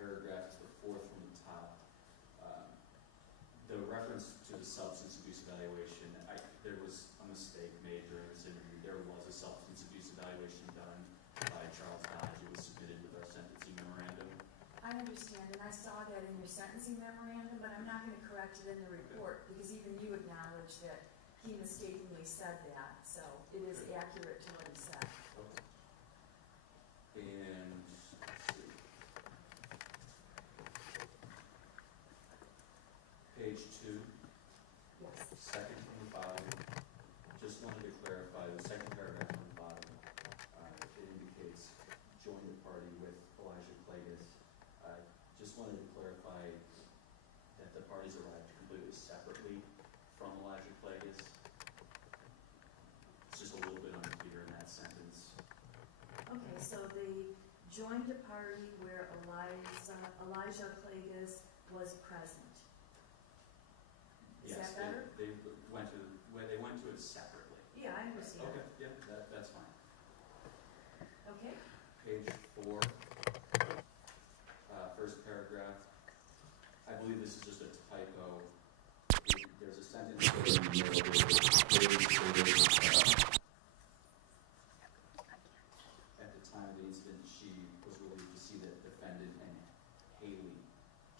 paragraph, it's the fourth from the top. The reference to the substance abuse evaluation, there was a mistake made during this interview. There was a substance abuse evaluation done by Charles Dodge. It was submitted with our sentencing memorandum. I understand, and I saw that in your sentencing memorandum, but I'm not going to correct it in the report, because even you acknowledge that he mistakenly said that, so it is accurate to what he said. Okay. And, let's see. Page 2, Yes. second from the bottom. Just wanted to clarify, the second paragraph from the bottom, it indicates join the party with Elijah Clagus. Just wanted to clarify that the parties arrived completely separately from Elijah Clagus. It's just a little bit unclear in that sentence. Okay, so they joined a party where Elijah Clagus was present. Is Yes, that better? they went to it separately. Yeah, I understand. Okay, yeah, that's fine. Okay, Page 4, first paragraph. I believe this is just a typo. There's a sentence in the middle that at the time of the incident, she was relieved to see the defendant and Haley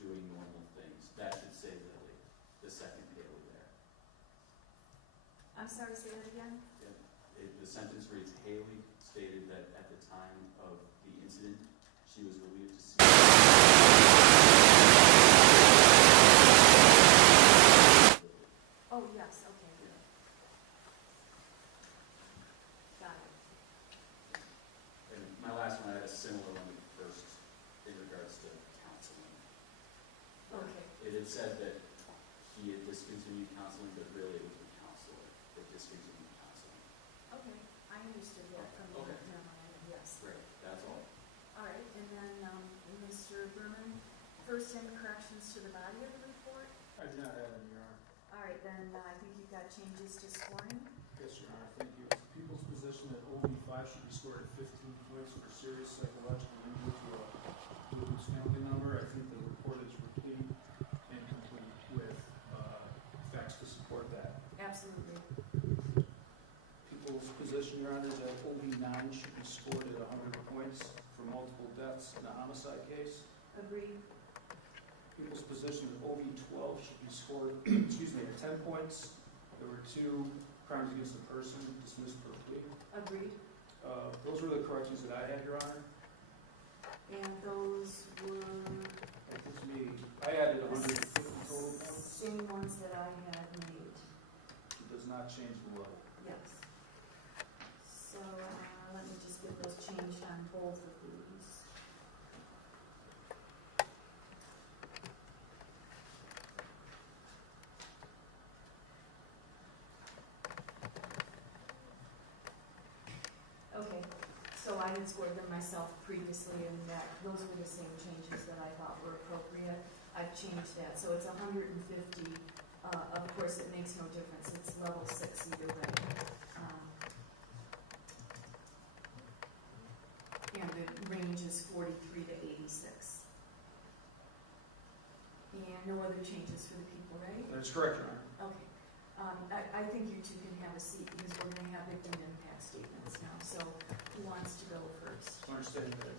doing normal things. That should say Lily, the second Haley there. I'm sorry, say that again? The sentence reads, Haley stated that at the time of the incident, she was relieved to see. Oh, yes, okay. Got it. And my last one, I had a similar one first in regards to counseling. Okay. It had said that he had discontinued counseling, but really it was the counselor that discontinued counseling. Okay, I understood that from the Okay. memorandum, yes. Great, that's all. All right, and then, Mr. Berman, first any corrections to the body of the report? I do not have any, Your Honor. All right, then I think you've got changes to scoring. Yes, Your Honor, thank you. It's the people's position that OB5 should be scored at 15 points for serious psychological injury to a victim's family member. I think the report is replete and complete with facts to support that. Absolutely. People's position, Your Honor, is that OB9 should be scored at 100 points for multiple deaths in a homicide case. Agreed. People's position that OB12 should be scored, at 10 points. There were 2 crimes against the person dismissed for plea. Agreed. Those were the corrections that I had, Your Honor. And those were I think to me, I added 150 total points. same ones that I had made. It does not change the level. Yes. So let me just get those changed on both of these. Okay, so I had scored them myself previously, and those were the same changes that I thought were appropriate. I've changed that, so it's 150. Of course, it makes no difference. It's level 6 either way. And the range is 43 to 86. And no other changes for the people, right? That's correct, Your Honor. Okay. I think you two can have a seat because we're going to have victim impact statements now. So who wants to go first? I understand that.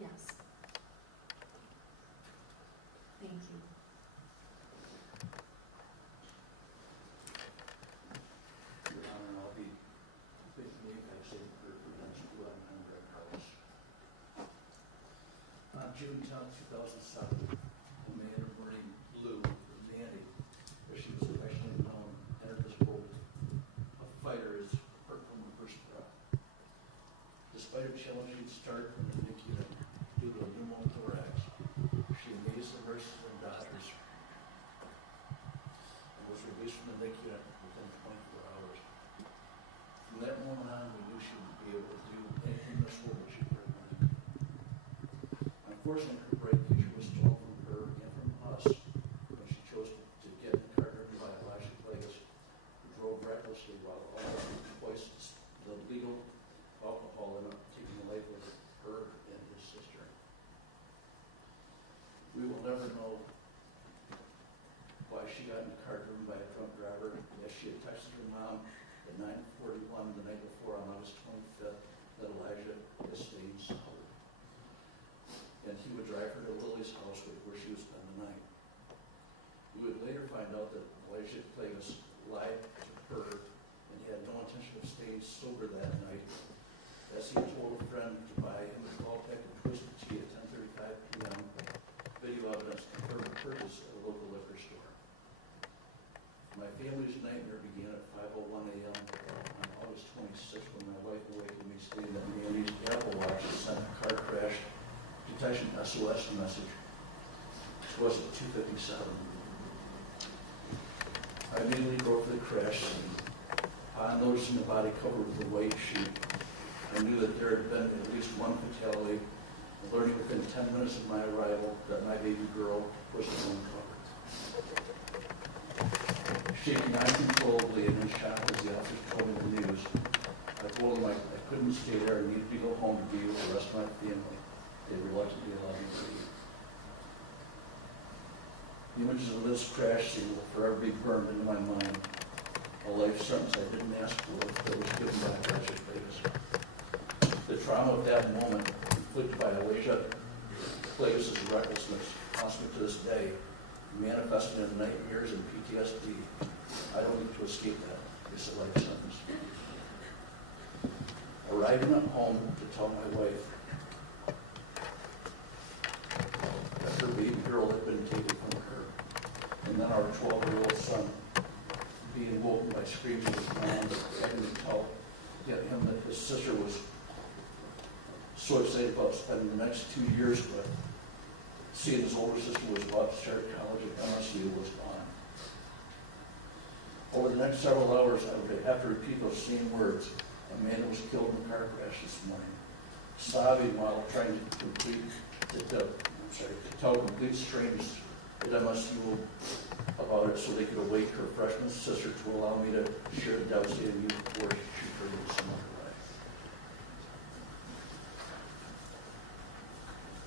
Yes. Thank you. Your Honor, I'll be making the impact statement for Prudential on Greg Carlos. On June 10th, 2007, a man named Lou, or Mandy, as she was affectionately known, entered this boat. A fighter is hurt from her first breath. Despite a challenging start in the NICU unit due to a pneumothorax, she amazed the nurses and doctors and was released from the NICU unit within 24 hours. From that moment on, we knew she would be able to do anything in this world that she could. Unfortunately, her brain protection SOS message. It was at 2:57. I immediately drove to the crash scene. Upon noticing the body covered with a white sheet, I knew that there had been at least one fatality, and learning within 10 minutes of my arrival that my baby girl was the one covered. Shaking uncontrollably and in shock as the officers told me the news, I told them I couldn't stay there and needed to go home to be with the rest of my family. They reluctantly allowed me to leave. The images of this crash scene will forever be burned into my mind. A life sentence I didn't ask for that was given by Elijah Claygus. The trauma of that moment, inflicted by Elijah Claygus' recklessness, haunts me to this day, manifesting in nightmares and PTSD. I don't need to escape that. It's a life sentence. Arriving at home to tell my wife that her baby girl had been taken from her, and then our 12-year-old son being woken by screaming his mom, having to tell him that his sister was so excited about spending the next 2 years with, seeing his older sister was about to start college at MSU, was gone. Over the next several hours, I would have to repeat those same words. Amanda was killed in a car crash this morning, sobbing while trying to tell complete strangers at MSU about it so they could awake her freshman sister to allow me to share the devastating news before she turned into some other life.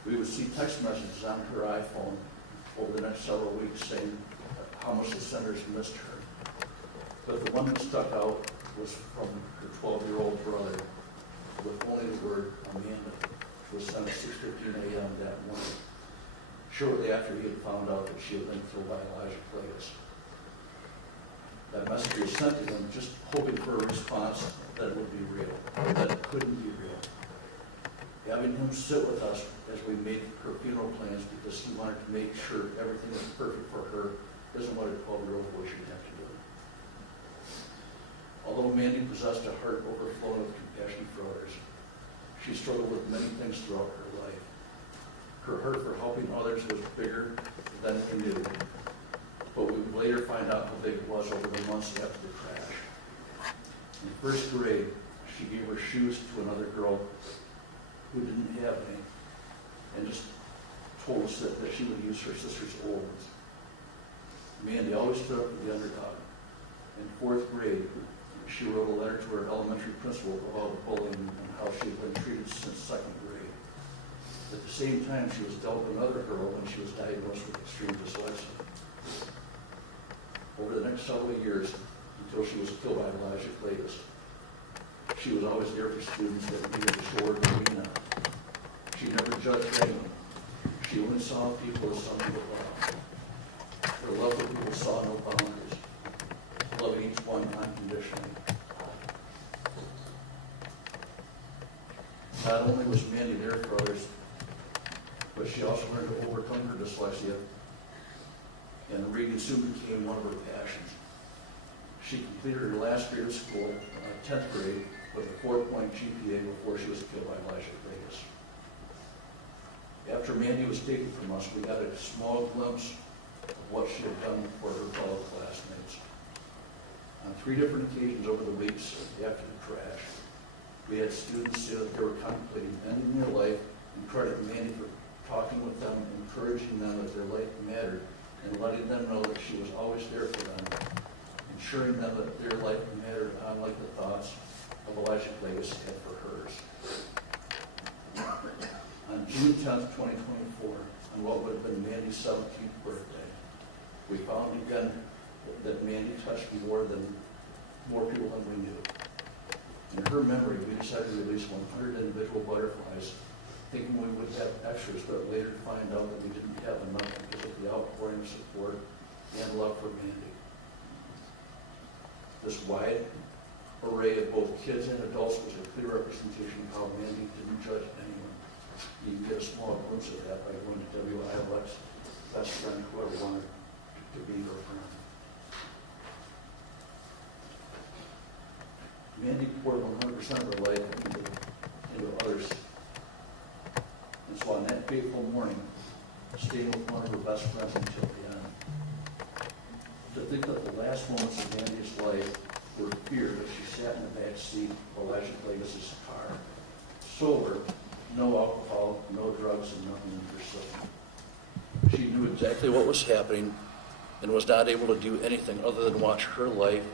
We would see text messages on her iPhone over the next several weeks saying how much the senators missed her. But the one that stuck out was from her 12-year-old brother with only the word Amanda, which was sent at 6:15 a.m. that morning, shortly after he had found out that she had been killed by Elijah Claygus. That message was sent to him just hoping for a response that it would be real, or that it couldn't be real. Having him sit with us as we made her funeral plans because he wanted to make sure everything was perfect for her isn't what a 12-year-old boy should have to do. Although Mandy possessed a heart overflowing with compassion for others, she struggled with many things throughout her life. Her heart for helping others was bigger than he knew, but we would later find out how big it was over the months after the crash. In first grade, she gave her shoes to another girl who didn't have any, and just told us that she would use her sister's old ones. Mandy always stood up for the underdog. In fourth grade, she wrote a letter to her elementary principal about bullying and how she had been treated since second grade. At the same time, she was dealt with another girl when she was diagnosed with extreme dyslexia. Over the next several years, until she was killed by Elijah Claygus, she was always there for students that needed to show her the arena. She never judged anyone. She only saw people as someone with love. Her love for people saw no boundaries, loving each one unconditionally. Not only was Mandy there for others, but she also learned to overcome her dyslexia, and reading soon became one of her passions. She completed her last grade of school, 10th grade, with a 4-point GPA before she was killed by Elijah Claygus. After Mandy was taken from us, we got a small glimpse of what she had done for her fellow classmates. On 3 different occasions over the weeks after the crash, we had students say that they were contemplating ending their life and credit Mandy for talking with them, encouraging them that their life mattered, and letting them know that she was always there for them, ensuring them that their life mattered unlike the thoughts of Elijah Claygus had for hers. On June 10th, 2024, on what would have been Mandy's 17th birthday, we found again that Mandy touched more people than we knew. In her memory, we decided to release 100 individual butterflies, thinking we would have extras, but later find out that we didn't have enough because of the outpouring of support and love for Mandy. This wide array of both kids and adults was a clear representation of how Mandy didn't judge anyone. You can get a small glimpse of that by going to WILX, best friend, whoever wanted to be her friend. Mandy poured 100% of her life into others. And so on that fateful morning, staying with one of her best friends until the end. To think that the last moments of Mandy's life were feared as she sat in the back seat of Elijah Plagueis' car, sober, no alcohol, no drugs, and nothing in her system. She knew exactly what was happening and was not able to do anything other than watch her life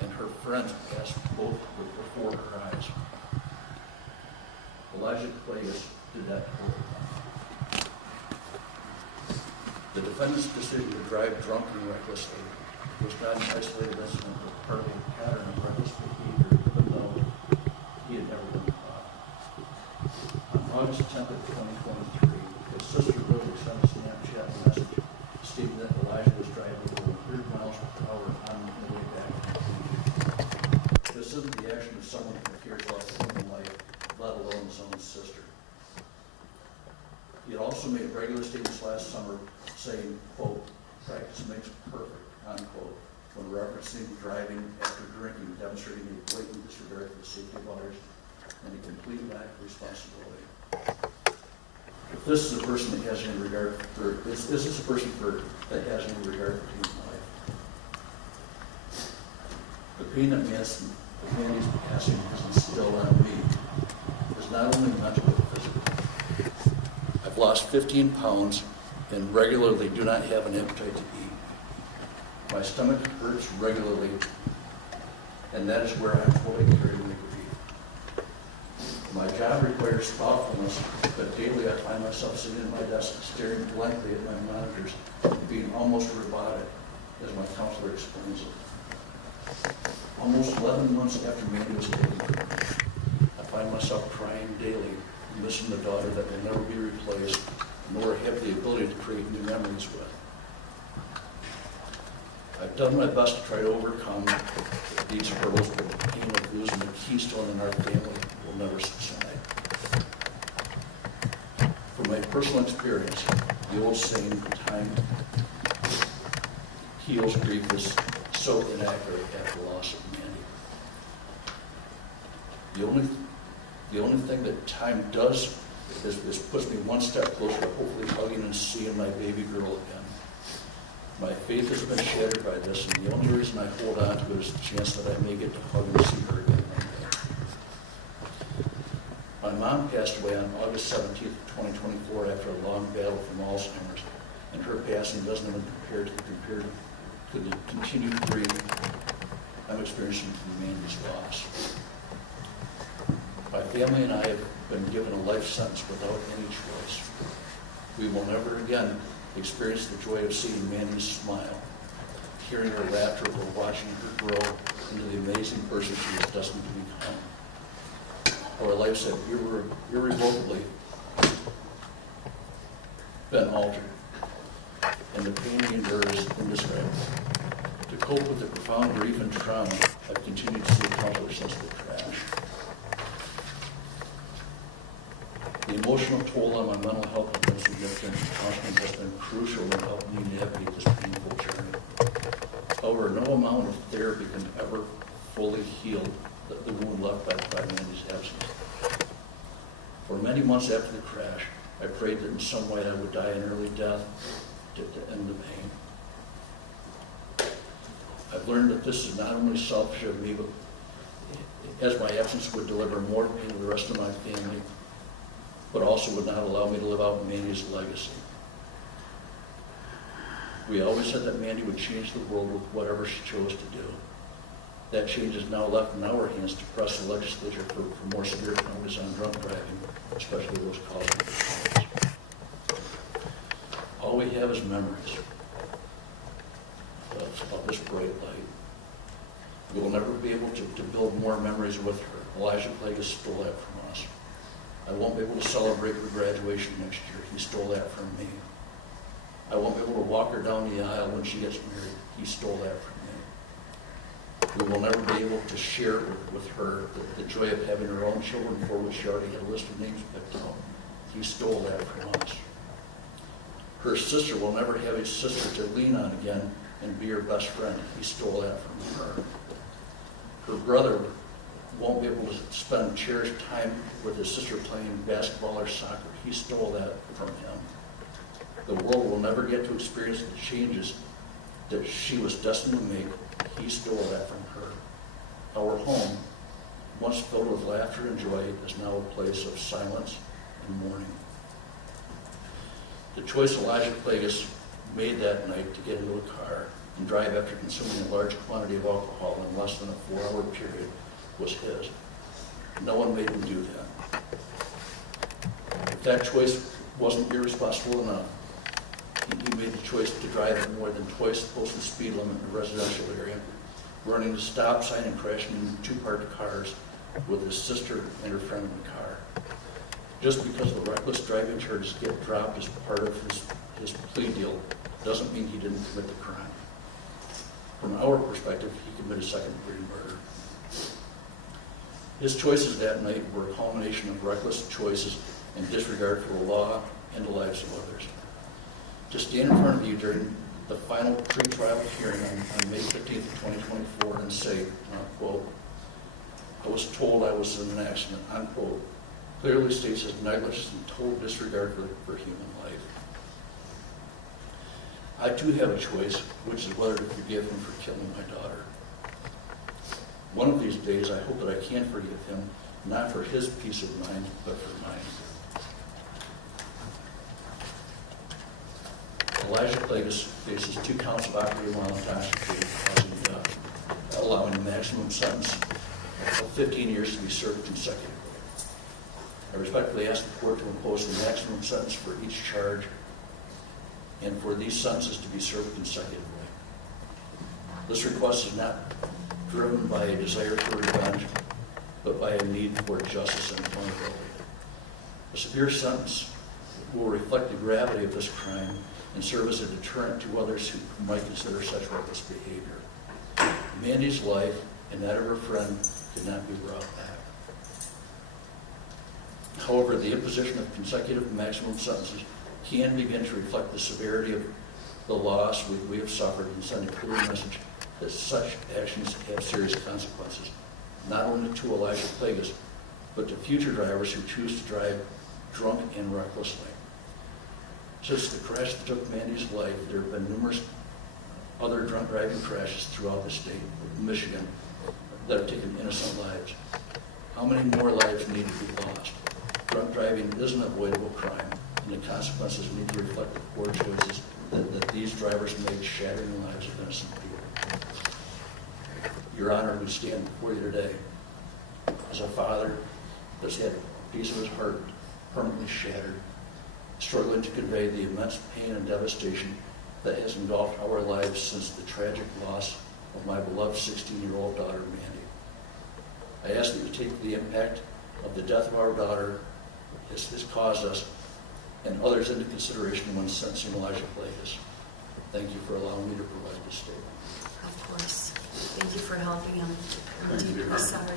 and her friends pass both before her eyes. Elijah Plagueis did that to both of them. The defendant's decision to drive drunk and recklessly was not an isolated incident, but part of a pattern of reckless behavior, even though he had never been caught. On August 10th of 2023, his sister Lily sent a Snapchat message stating that Elijah was driving over 100 miles per hour on the way back. This isn't the action of someone who cares about human life, let alone his own sister. He had also made regular statements last summer saying, quote, "Practice makes perfect," unquote, when referencing driving after drinking, demonstrating a blatant disregard for the safety of others and a complete lack of responsibility. If this is a person that has any regard for, is this a person that has any regard for human life? The pain that Mandy's passing has instilled on me is not only mental but physical. I've lost 15 pounds and regularly do not have an appetite to eat. My stomach hurts regularly, and that is where I'm fully carried in grief. My job requires thoughtfulness, but daily I find myself sitting at my desk staring blankly at my monitors, being almost robotic, as my counselor explains it. Almost 11 months after Mandy was taken, I find myself crying daily, missing the daughter that will never be replaced, nor have the ability to create new memories with. I've done my best to try to overcome these hurdles, but the pain of losing the keystone in our family will never subside. From my personal experience, the old saying, "Time heals grief," is so inaccurate after the loss of Mandy. The only thing that time does is puts me one step closer to hopefully hugging and seeing my baby girl again. My faith has been shattered by this, and the only reason I hold on to it is the chance that I may get to hug and see her again one day. My mom passed away on August 17th, 2024 after a long battle from Alzheimer's, and her passing doesn't even compare to the continued grief I'm experiencing from Mandy's loss. My family and I have been given a life sentence without any choice. We will never again experience the joy of seeing Mandy's smile, hearing her laughter, or watching her grow into the amazing person she is destined to become. Our lives have irrevocably been altered, and the pain we endure is indescribable. To cope with the profound grief and trauma, I've continued to seek counselors since the crash. The emotional toll on my mental health has been significant, and counseling has been crucial in helping me navigate this painful journey. However, no amount of therapy can ever fully heal the wound left by Mandy's absence. For many months after the crash, I prayed that in some way I would die an early death to end the pain. I've learned that this is not only selfish of me, but as my absence would deliver more pain to the rest of my family, but also would not allow me to live out Mandy's legacy. We always said that Mandy would change the world with whatever she chose to do. That change is now left in our hands to press the legislature for more severe penalties on drunk driving, especially those causing fatalities. All we have is memories of this bright light. We will never be able to build more memories with her. Elijah Plagueis stole that from us. I won't be able to celebrate her graduation next year. He stole that from me. I won't be able to walk her down the aisle when she gets married. He stole that from me. We will never be able to share with her the joy of having her own children, for which she already had a list of names picked out. He stole that from us. Her sister will never have a sister to lean on again and be her best friend. He stole that from her. Her brother won't be able to spend cherished time with his sister playing basketball or soccer. He stole that from him. The world will never get to experience the changes that she was destined to make. He stole that from her. Our home, once filled with laughter and joy, is now a place of silence and mourning. The choice Elijah Plagas made that night to get into a car and drive after consuming a large quantity of alcohol in less than a 4-hour period was his. No one made him do that. If that choice wasn't irresponsible enough, he made the choice to drive at more than twice the posted speed limit in a residential area, running the stop sign and crashing into 2 parked cars with his sister and her friend in the car. Just because the reckless driving charges get dropped as part of his plea deal doesn't mean he didn't commit the crime. From our perspective, he committed second-degree murder. His choices that night were a culmination of reckless choices and disregard for the law and the lives of others. To stand in front of you during the final pre-trial hearing on May 15th, 2024 and say, and I'll quote, "I was told I was in an accident," unquote, clearly states his negligence and total disregard for human life. I too have a choice, which is whether to forgive him for killing my daughter. One of these days, I hope that I can forgive him, not for his peace of mind, but for mine. Elijah Plagas faces 2 counts of aggravated while intoxicated, causing death, allowing a maximum sentence of 15 years to be served consecutively. I respectfully ask the court to impose the maximum sentence for each charge and for these sentences to be served consecutively. This request is not driven by a desire for revenge, but by a need for justice and accountability. A severe sentence will reflect the gravity of this crime and serve as a deterrent to others who might consider such reckless behavior. Mandy's life and that of her friend could not be brought back. However, the imposition of consecutive maximum sentences can begin to reflect the severity of the loss we have suffered and send a clear message that such actions have serious consequences, not only to Elijah Plagas, but to future drivers who choose to drive drunk and recklessly. Since the crash that took Mandy's life, there have been numerous other drunk driving crashes throughout the state of Michigan that have taken innocent lives. How many more lives need to be lost? Drunk driving is an avoidable crime, and the consequences need to reflect the poor choices that these drivers made, shattering the lives of innocent people. Your Honor, we stand before you today as a father that's had a piece of his heart permanently shattered, struggling to convey the immense pain and devastation that has engulfed our lives since the tragic loss of my beloved 16-year-old daughter, Mandy. I ask that you take the impact of the death of our daughter has caused us and others into consideration when sentencing Elijah Plagas. Thank you for allowing me to provide this statement. Of course. Thank you for helping him. I'm Thank you. deeply sorry.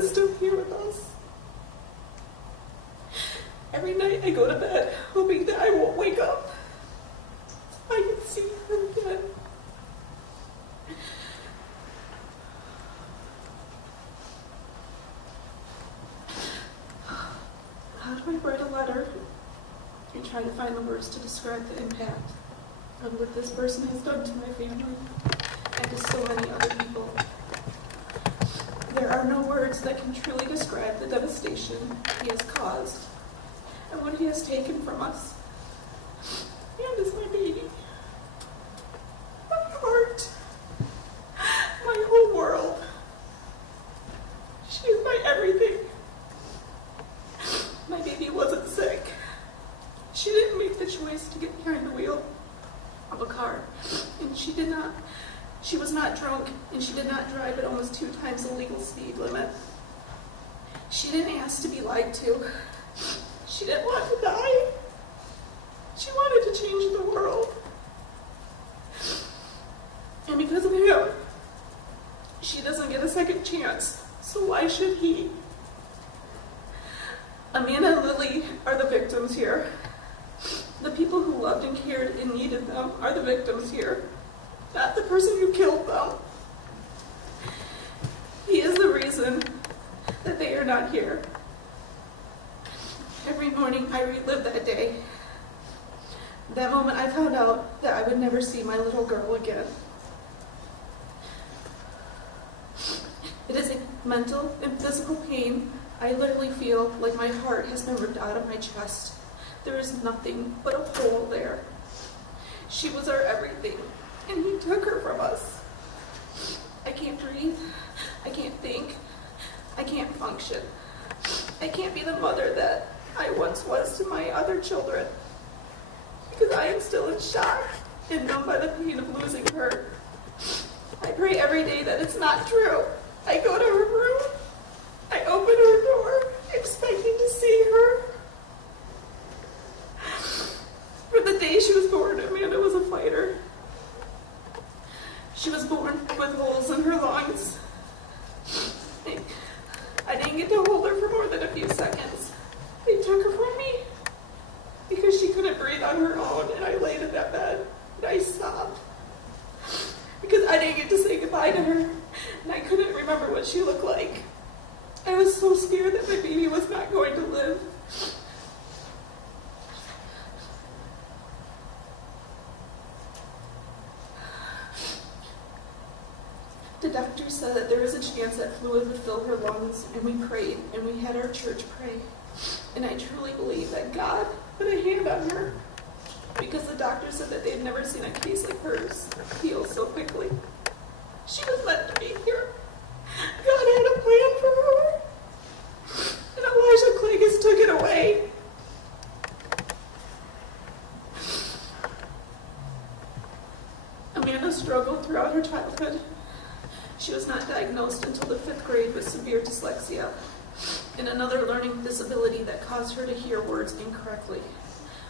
Still here with us. Every night I go to bed hoping that I won't wake up. I can see her again. How do I write a letter and try to find the words to describe the impact of what this person has done to my family and to so many other people? There are no words that can truly describe the devastation he has caused and what he has taken from us. She was not drunk, and she did not drive at almost 2 times the legal speed limit. She didn't ask to be lied to. She didn't want to die. She wanted to change the world. And because of him, she doesn't get a second chance. So why should he? Amanda and Lily are the victims here. The people who loved and cared and needed them are the victims here, not the person who killed them. He is the reason that they are not here. Every morning I relive that day. That moment I found out that I would never see my little girl again. It is a mental and physical pain. I literally feel like my heart has been ripped out of my chest. There is nothing but a hole there. She was our everything, and he took her from us. I can't breathe. I can't think. I can't function. I can't be the mother that I once was to my other children, because I am still in shock and numb by the pain of losing her. I pray every day that it's not true. I go to her room. I open her door, expecting to see her. For the day she was born, Amanda was a fighter. She was born with holes in her lungs. I didn't get to hold her for more than a few seconds. They took her from me because she couldn't breathe on her own, and I laid in that bed and I sobbed because I didn't get to say goodbye to her, and I couldn't remember what she looked like. I was so scared that my baby was not going to live. The doctor said that there was a chance that fluid would fill her lungs, and we prayed, and we had our church pray. And I truly believe that God put a hand on her, because the doctor said that they'd never seen a case like hers heal so quickly. She was meant to be here. God had a plan for her, and Elijah Clagus took it away. Amanda struggled throughout her childhood. She was not diagnosed until the 5th grade with severe dyslexia and another learning disability that caused her to hear words incorrectly.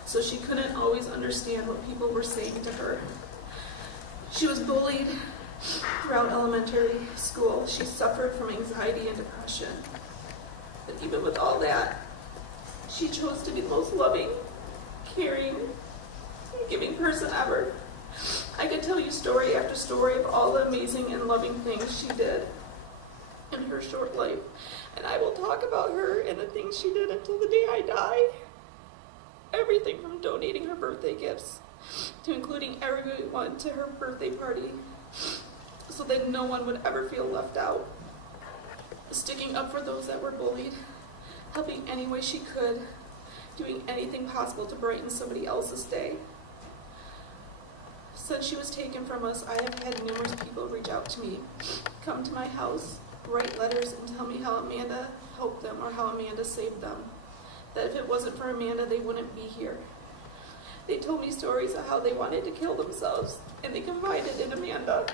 So she couldn't always understand what people were saying to her. She was bullied throughout elementary school. She suffered from anxiety and depression. But even with all that, she chose to be the most loving, caring, and giving person ever. I could tell you story after story of all the amazing and loving things she did in her short life. And I will talk about her and the things she did until the day I die. Everything from donating her birthday gifts to including everyone to her birthday party so that no one would ever feel left out. Sticking up for those that were bullied, helping any way she could, doing anything possible to brighten somebody else's day. Since she was taken from us, I have had numerous people reach out to me, come to my house, write letters, and tell me how Amanda helped them or how Amanda saved them. That if it wasn't for Amanda, they wouldn't be here. They told me stories of how they wanted to kill themselves, and they confided in Amanda,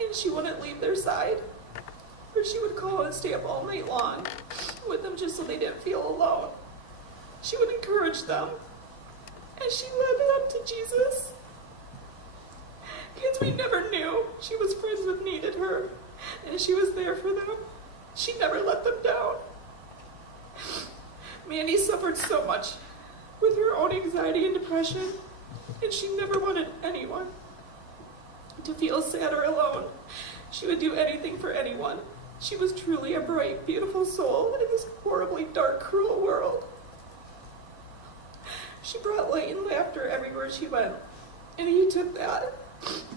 and she wouldn't leave their side. Or she would call and stay up all night long with them just so they didn't feel alone. She would encourage them, and she led them to Jesus. Kids we never knew she was friends with needed her, and she was there for them. She never let them down. Mandy suffered so much with her own anxiety and depression, and she never wanted anyone to feel sad or alone. She would do anything for anyone. She was truly a bright, beautiful soul in this horribly dark, cruel world. She brought light and laughter everywhere she went, and he took that,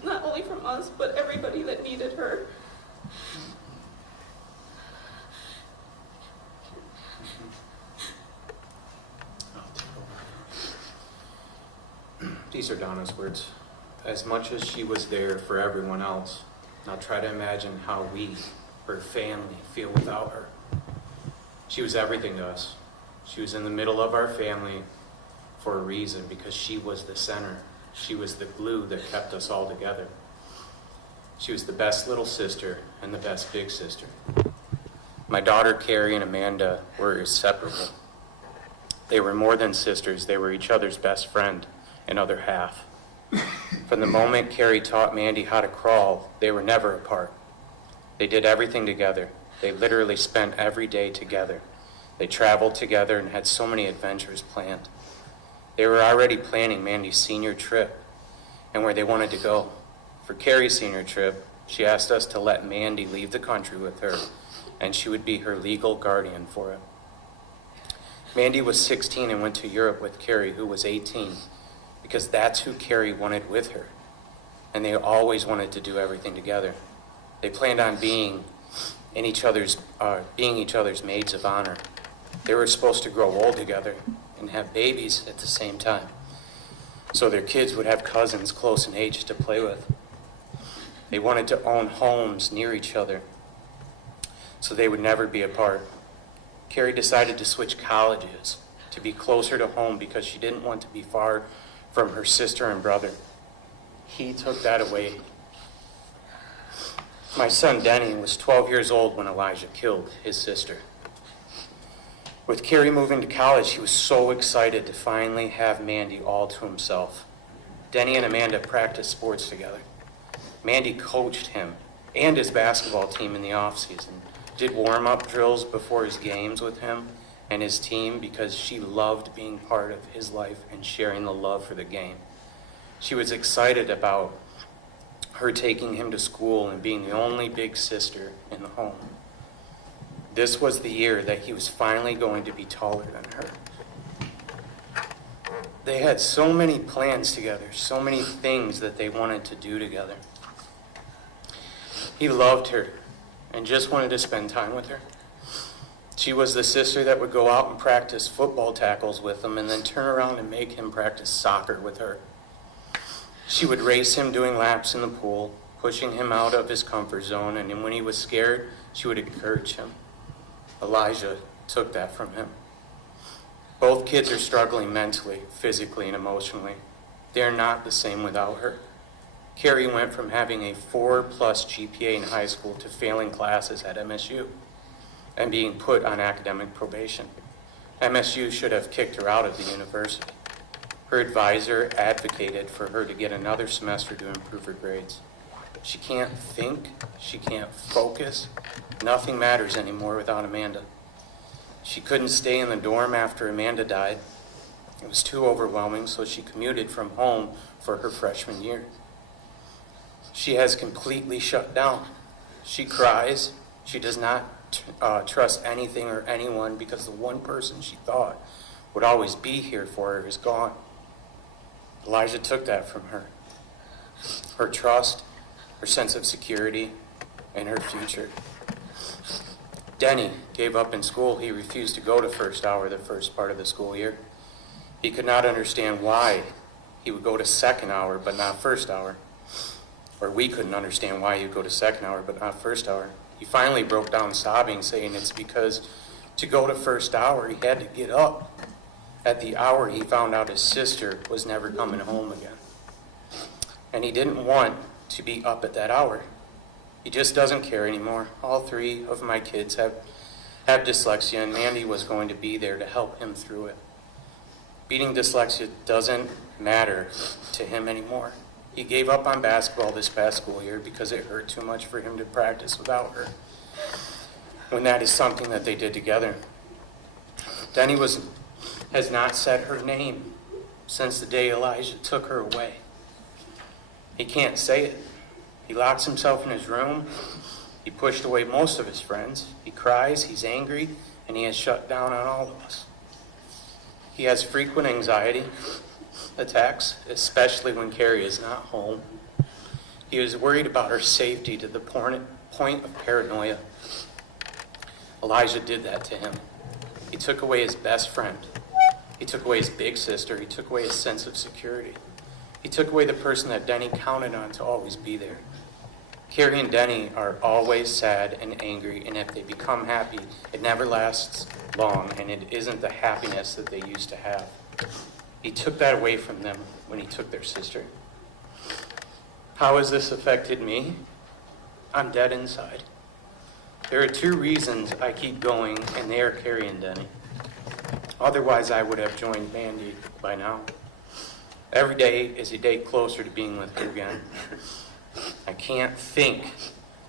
not only from us, but everybody that needed her. These are Donna's words. As much as she was there for everyone else, now try to imagine how we, her family, feel without her. She was everything to us. She was in the middle of our family for a reason, because she was the center. She was the glue that kept us all together. She was the best little sister and the best big sister. My daughter Carrie and Amanda were inseparable. They were more than sisters. They were each other's best friend and other half. From the moment Carrie taught Mandy how to crawl, they were never apart. They did everything together. They literally spent every day together. They traveled together and had so many adventures planned. They were already planning Mandy's senior trip and where they wanted to go. For Carrie's senior trip, she asked us to let Mandy leave the country with her, and she would be her legal guardian for it. Mandy was 16 and went to Europe with Carrie, who was 18, because that's who Carrie wanted with her, and they always wanted to do everything together. They planned on being each other's maids of honor. They were supposed to grow old together and have babies at the same time, so their kids would have cousins close in age to play with. They wanted to own homes near each other, so they would never be apart. Carrie decided to switch colleges to be closer to home because she didn't want to be far from her sister and brother. He took that away. My son Denny was 12 years old when Elijah killed his sister. With Carrie moving to college, he was so excited to finally have Mandy all to himself. Denny and Amanda practiced sports together. Mandy coached him and his basketball team in the off-season, did warm-up drills before his games with him and his team because she loved being part of his life and sharing the love for the game. She was excited about her taking him to school and being the only big sister in the home. This was the year that he was finally going to be taller than her. They had so many plans together, so many things that they wanted to do together. He loved her and just wanted to spend time with her. She was the sister that would go out and practice football tackles with him and then turn around and make him practice soccer with her. She would race him doing laps in the pool, pushing him out of his comfort zone, and when he was scared, she would encourage him. Elijah took that from him. Both kids are struggling mentally, physically, and emotionally. They're not the same without her. Carrie went from having a 4+ GPA in high school to failing classes at MSU and being put on academic probation. MSU should have kicked her out of the university. Her advisor advocated for her to get another semester to improve her grades. She can't think, she can't focus. Nothing matters anymore without Amanda. She couldn't stay in the dorm after Amanda died. It was too overwhelming, so she commuted from home for her freshman year. She has completely shut down. She cries. She does not trust anything or anyone because the one person she thought would always be here for her is gone. Elijah took that from her. Her trust, her sense of security, and her future. Denny gave up in school. He refused to go to first hour the first part of the school year. He could not understand why he would go to second hour but not first hour. Or we couldn't understand why he would go to second hour but not first hour. He finally broke down sobbing, saying it's because to go to first hour he had to get up at the hour he found out his sister was never coming home again. And he didn't want to be up at that hour. He just doesn't care anymore. All 3 of my kids have dyslexia, and Mandy was going to be there to help him through it. Beating dyslexia doesn't matter to him anymore. He gave up on basketball this past school year because it hurt too much for him to practice without her, when that is something that they did together. Denny has not said her name since the day Elijah took her away. He can't say it. He locks himself in his room. He pushed away most of his friends. He cries, he's angry, and he has shut down on all of us. He has frequent anxiety attacks, especially when Carrie is not home. He is worried about her safety to the point of paranoia. Elijah did that to him. He took away his best friend. He took away his big sister. He took away his sense of security. He took away the person that Denny counted on to always be there. Carrie and Denny are always sad and angry, and if they become happy, it never lasts long, and it isn't the happiness that they used to have. He took that away from them when he took their sister. How has this affected me? I'm dead inside. There are 2 reasons I keep going, and they are Carrie and Denny. Otherwise, I would have joined Mandy by now. Every day is a day closer to being with her again. I can't think.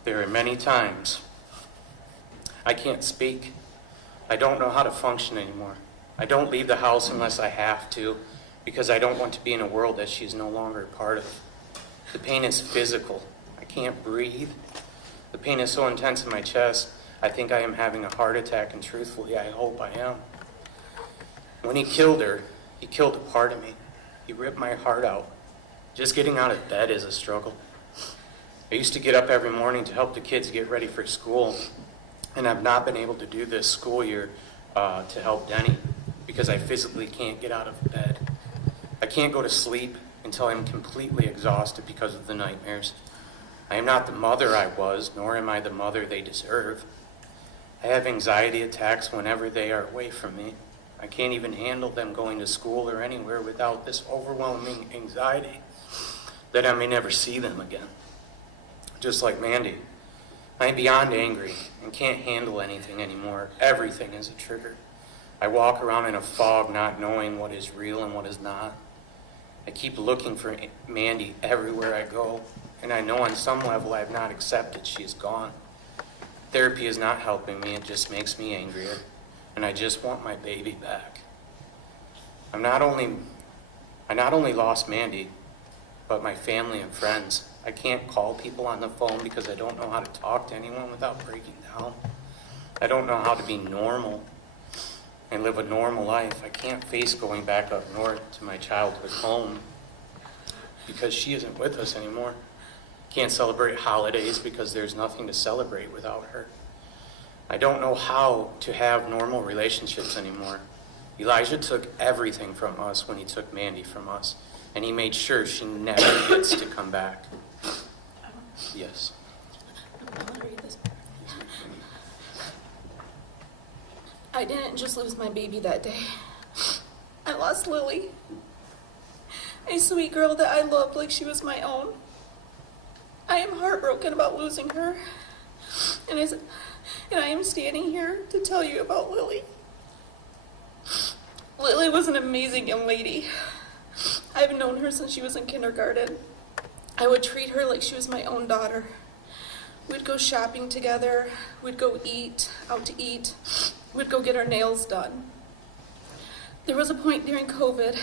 There are many times I can't speak. I don't know how to function anymore. I don't leave the house unless I have to, because I don't want to be in a world that she's no longer a part of. The pain is physical. I can't breathe. The pain is so intense in my chest, I think I am having a heart attack, and truthfully, I hope I am. When he killed her, he killed a part of me. He ripped my heart out. Just getting out of bed is a struggle. I used to get up every morning to help the kids get ready for school, and I've not been able to do this school year to help Denny because I physically can't get out of bed. I can't go to sleep until I'm completely exhausted because of the nightmares. I am not the mother I was, nor am I the mother they deserve. I have anxiety attacks whenever they are away from me. I can't even handle them going to school or anywhere without this overwhelming anxiety that I may never see them again. Just like Mandy, I am beyond angry and can't handle anything anymore. Everything is a trigger. I walk around in a fog not knowing what is real and what is not. I keep looking for Mandy everywhere I go, and I know on some level I have not accepted she is gone. Therapy is not helping me, it just makes me angrier, and I just want my baby back. I not only lost Mandy, but my family and friends. I can't call people on the phone because I don't know how to talk to anyone without breaking down. I don't know how to be normal and live a normal life. I can't face going back up north to my childhood home because she isn't with us anymore. Can't celebrate holidays because there's nothing to celebrate without her. I don't know how to have normal relationships anymore. Elijah took everything from us when he took Mandy from us, and he made sure she never gets to come back. Yes. I want to read this part. I didn't just lose my baby that day. I lost Lily, a sweet girl that I loved like she was my own. I am heartbroken about losing her, and I am standing here to tell you about Lily. Lily was an amazing young lady. I've known her since she was in kindergarten. I would treat her like she was my own daughter. We'd go shopping together. We'd go out to eat. We'd go get our nails done. There was a point during COVID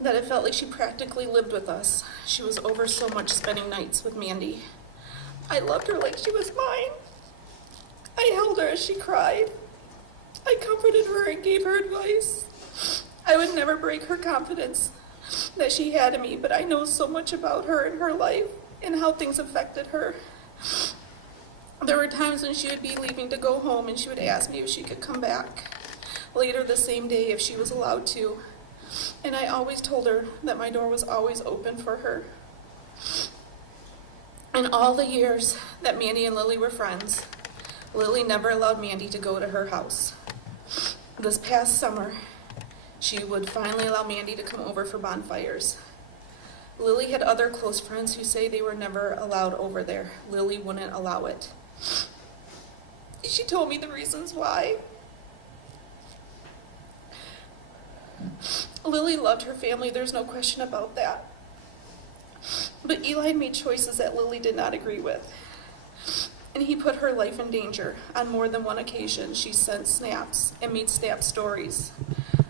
that it felt like she practically lived with us. She was over so much spending nights with Mandy. I loved her like she was mine. I held her as she cried. I comforted her and gave her advice. I would never break her confidence that she had in me, but I know so much about her and her life and how things affected her. There were times when she would be leaving to go home and she would ask me if she could come back later the same day if she was allowed to. And I always told her that my door was always open for her. In all the years that Mandy and Lily were friends, Lily never allowed Mandy to go to her house. This past summer, she would finally allow Mandy to come over for bonfires. Lily had other close friends who say they were never allowed over there. Lily wouldn't allow it. She told me the reasons why. Lily loved her family, there's no question about that. But Eli made choices that Lily did not agree with. And he put her life in danger. On more than one occasion, she sent snaps and made snap stories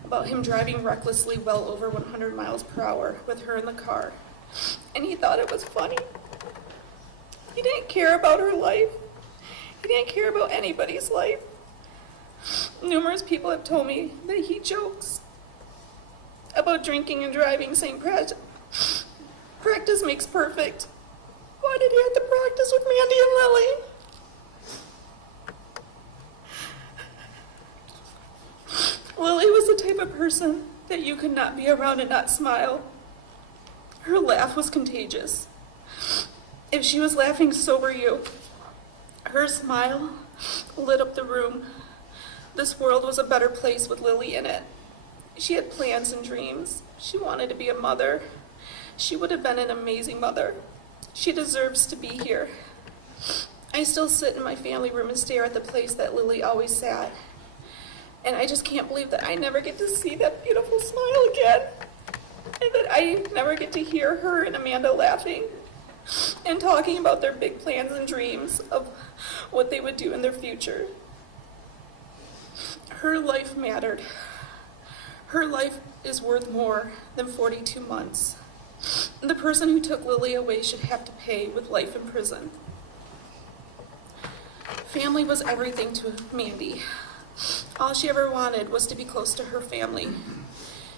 about him driving recklessly well over 100 miles per hour with her in the car. And he thought it was funny. He didn't care about her life. He didn't care about anybody's life. Numerous people have told me that he jokes about drinking and driving, saying practice makes perfect. Why did he have to practice with Mandy and Lily? Lily was the type of person that you could not be around and not smile. Her laugh was contagious. If she was laughing, so were you. Her smile lit up the room. This world was a better place with Lily in it. She had plans and dreams. She wanted to be a mother. She would have been an amazing mother. She deserves to be here. I still sit in my family room and stare at the place that Lily always sat. And I just can't believe that I never get to see that beautiful smile again. And that I never get to hear her and Amanda laughing and talking about their big plans and dreams of what they would do in their future. Her life mattered. Her life is worth more than 42 months. The person who took Lily away should have to pay with life in prison. Family was everything to Mandy. All she ever wanted was to be close to her family.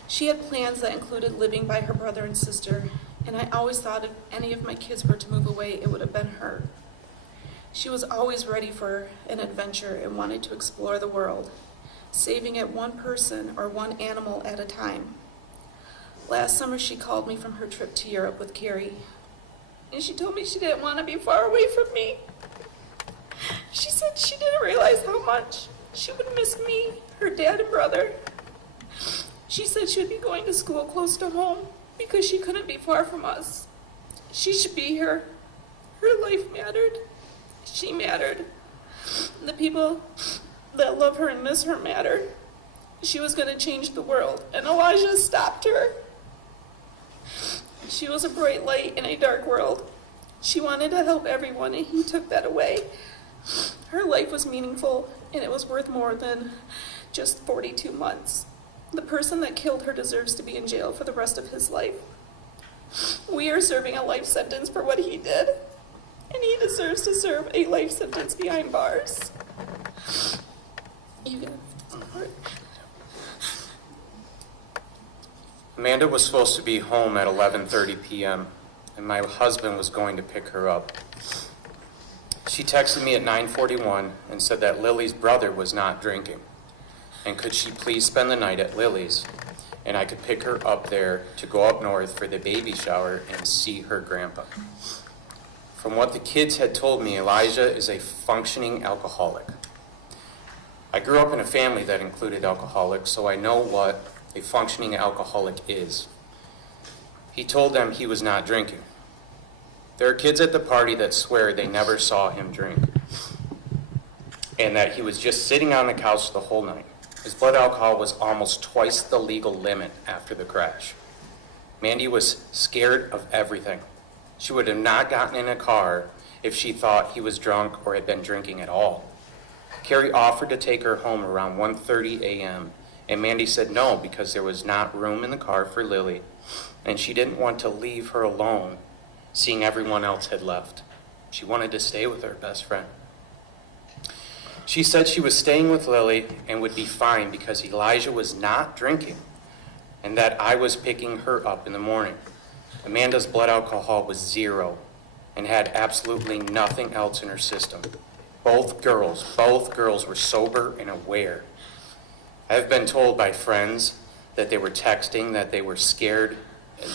She had plans that included living by her brother and sister, and I always thought if any of my kids were to move away, it would have been her. She was always ready for an adventure and wanted to explore the world, saving it one person or one animal at a time. Last summer, she called me from her trip to Europe with Carrie, and she told me she didn't want to be far away from me. She said she didn't realize how much she would miss me, her dad and brother. She said she would be going to school close to home because she couldn't be far from us. She should be here. Her life mattered. She mattered. The people that love her and miss her mattered. She was going to change the world, and Elijah stopped her. She was a bright light in a dark world. She wanted to help everyone, and he took that away. Her life was meaningful, and it was worth more than just 42 months. The person that killed her deserves to be in jail for the rest of his life. We are serving a life sentence for what he did, and he deserves to serve a life sentence behind bars. Amanda was supposed to be home at 11:30 p.m., and my husband was going to pick her up. She texted me at 9:41 and said that Lily's brother was not drinking, and could she please spend the night at Lily's, and I could pick her up there to go up north for the baby shower and see her grandpa. From what the kids had told me, Elijah is a functioning alcoholic. I grew up in a family that included alcoholics, so I know what a functioning alcoholic is. He told them he was not drinking. There are kids at the party that swear they never saw him drink, and that he was just sitting on the couch the whole night. His blood alcohol was almost twice the legal limit after the crash. Mandy was scared of everything. She would have not gotten in a car if she thought he was drunk or had been drinking at all. Carrie offered to take her home around 1:30 a.m., and Mandy said no because there was not room in the car for Lily, and she didn't want to leave her alone, seeing everyone else had left. She wanted to stay with her best friend. She said she was staying with Lily and would be fine because Elijah was not drinking, and that I was picking her up in the morning. Amanda's blood alcohol was 0 and had absolutely nothing else in her system. Both girls were sober and aware. I have been told by friends that they were texting, that they were scared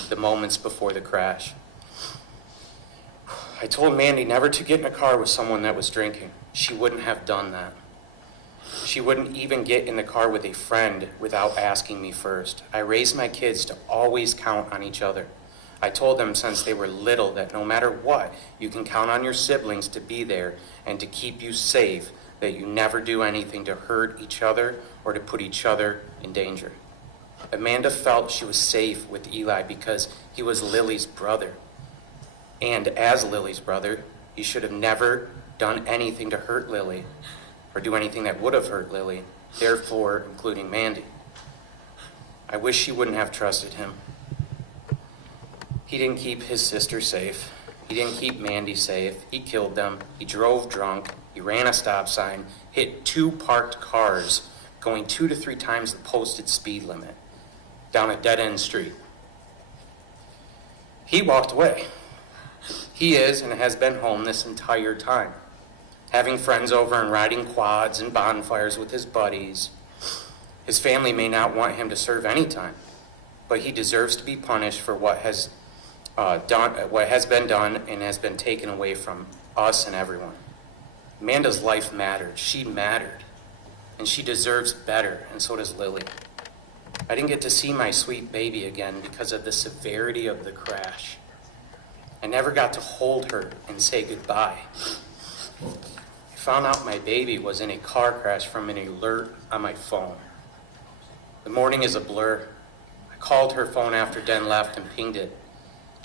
the moments before the crash. I told Mandy never to get in a car with someone that was drinking. She wouldn't have done that. She wouldn't even get in the car with a friend without asking me first. I raised my kids to always count on each other. I told them since they were little that no matter what, you can count on your siblings to be there and to keep you safe, that you never do anything to hurt each other or to put each other in danger. Amanda felt she was safe with Eli because he was Lily's brother. And as Lily's brother, he should have never done anything to hurt Lily or do anything that would have hurt Lily, therefore including Mandy. I wish she wouldn't have trusted him. He didn't keep his sister safe. He didn't keep Mandy safe. He killed them. He drove drunk. He ran a stop sign, hit 2 parked cars, going 2 to 3 times the posted speed limit, down a dead-end street. He walked away. He is and has been home this entire time, having friends over and riding quads and bonfires with his buddies. His family may not want him to serve any time, but he deserves to be punished for what has been done and has been taken away from us and everyone. Amanda's life mattered. She mattered. And she deserves better, and so does Lily. I didn't get to see my sweet baby again because of the severity of the crash. I never got to hold her and say goodbye. I found out my baby was in a car crash from an alert on my phone. The morning is a blur. I called her phone after Den left and pinged it.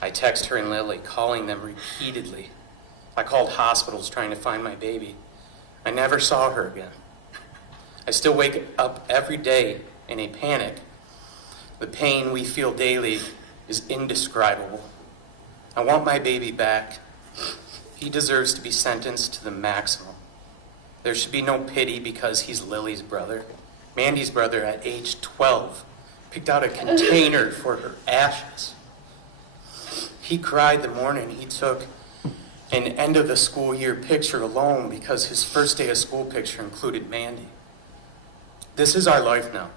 I text her and Lily, calling them repeatedly. I called hospitals trying to find my baby. I never saw her again. I still wake up every day in a panic. The pain we feel daily is indescribable. I want my baby back. He deserves to be sentenced to the maximum. There should be no pity because he's Lily's brother. Mandy's brother at age 12 picked out a container for her ashes. He cried the morning he took an end of the school year picture alone because his first day of school picture included Mandy. This is our life now,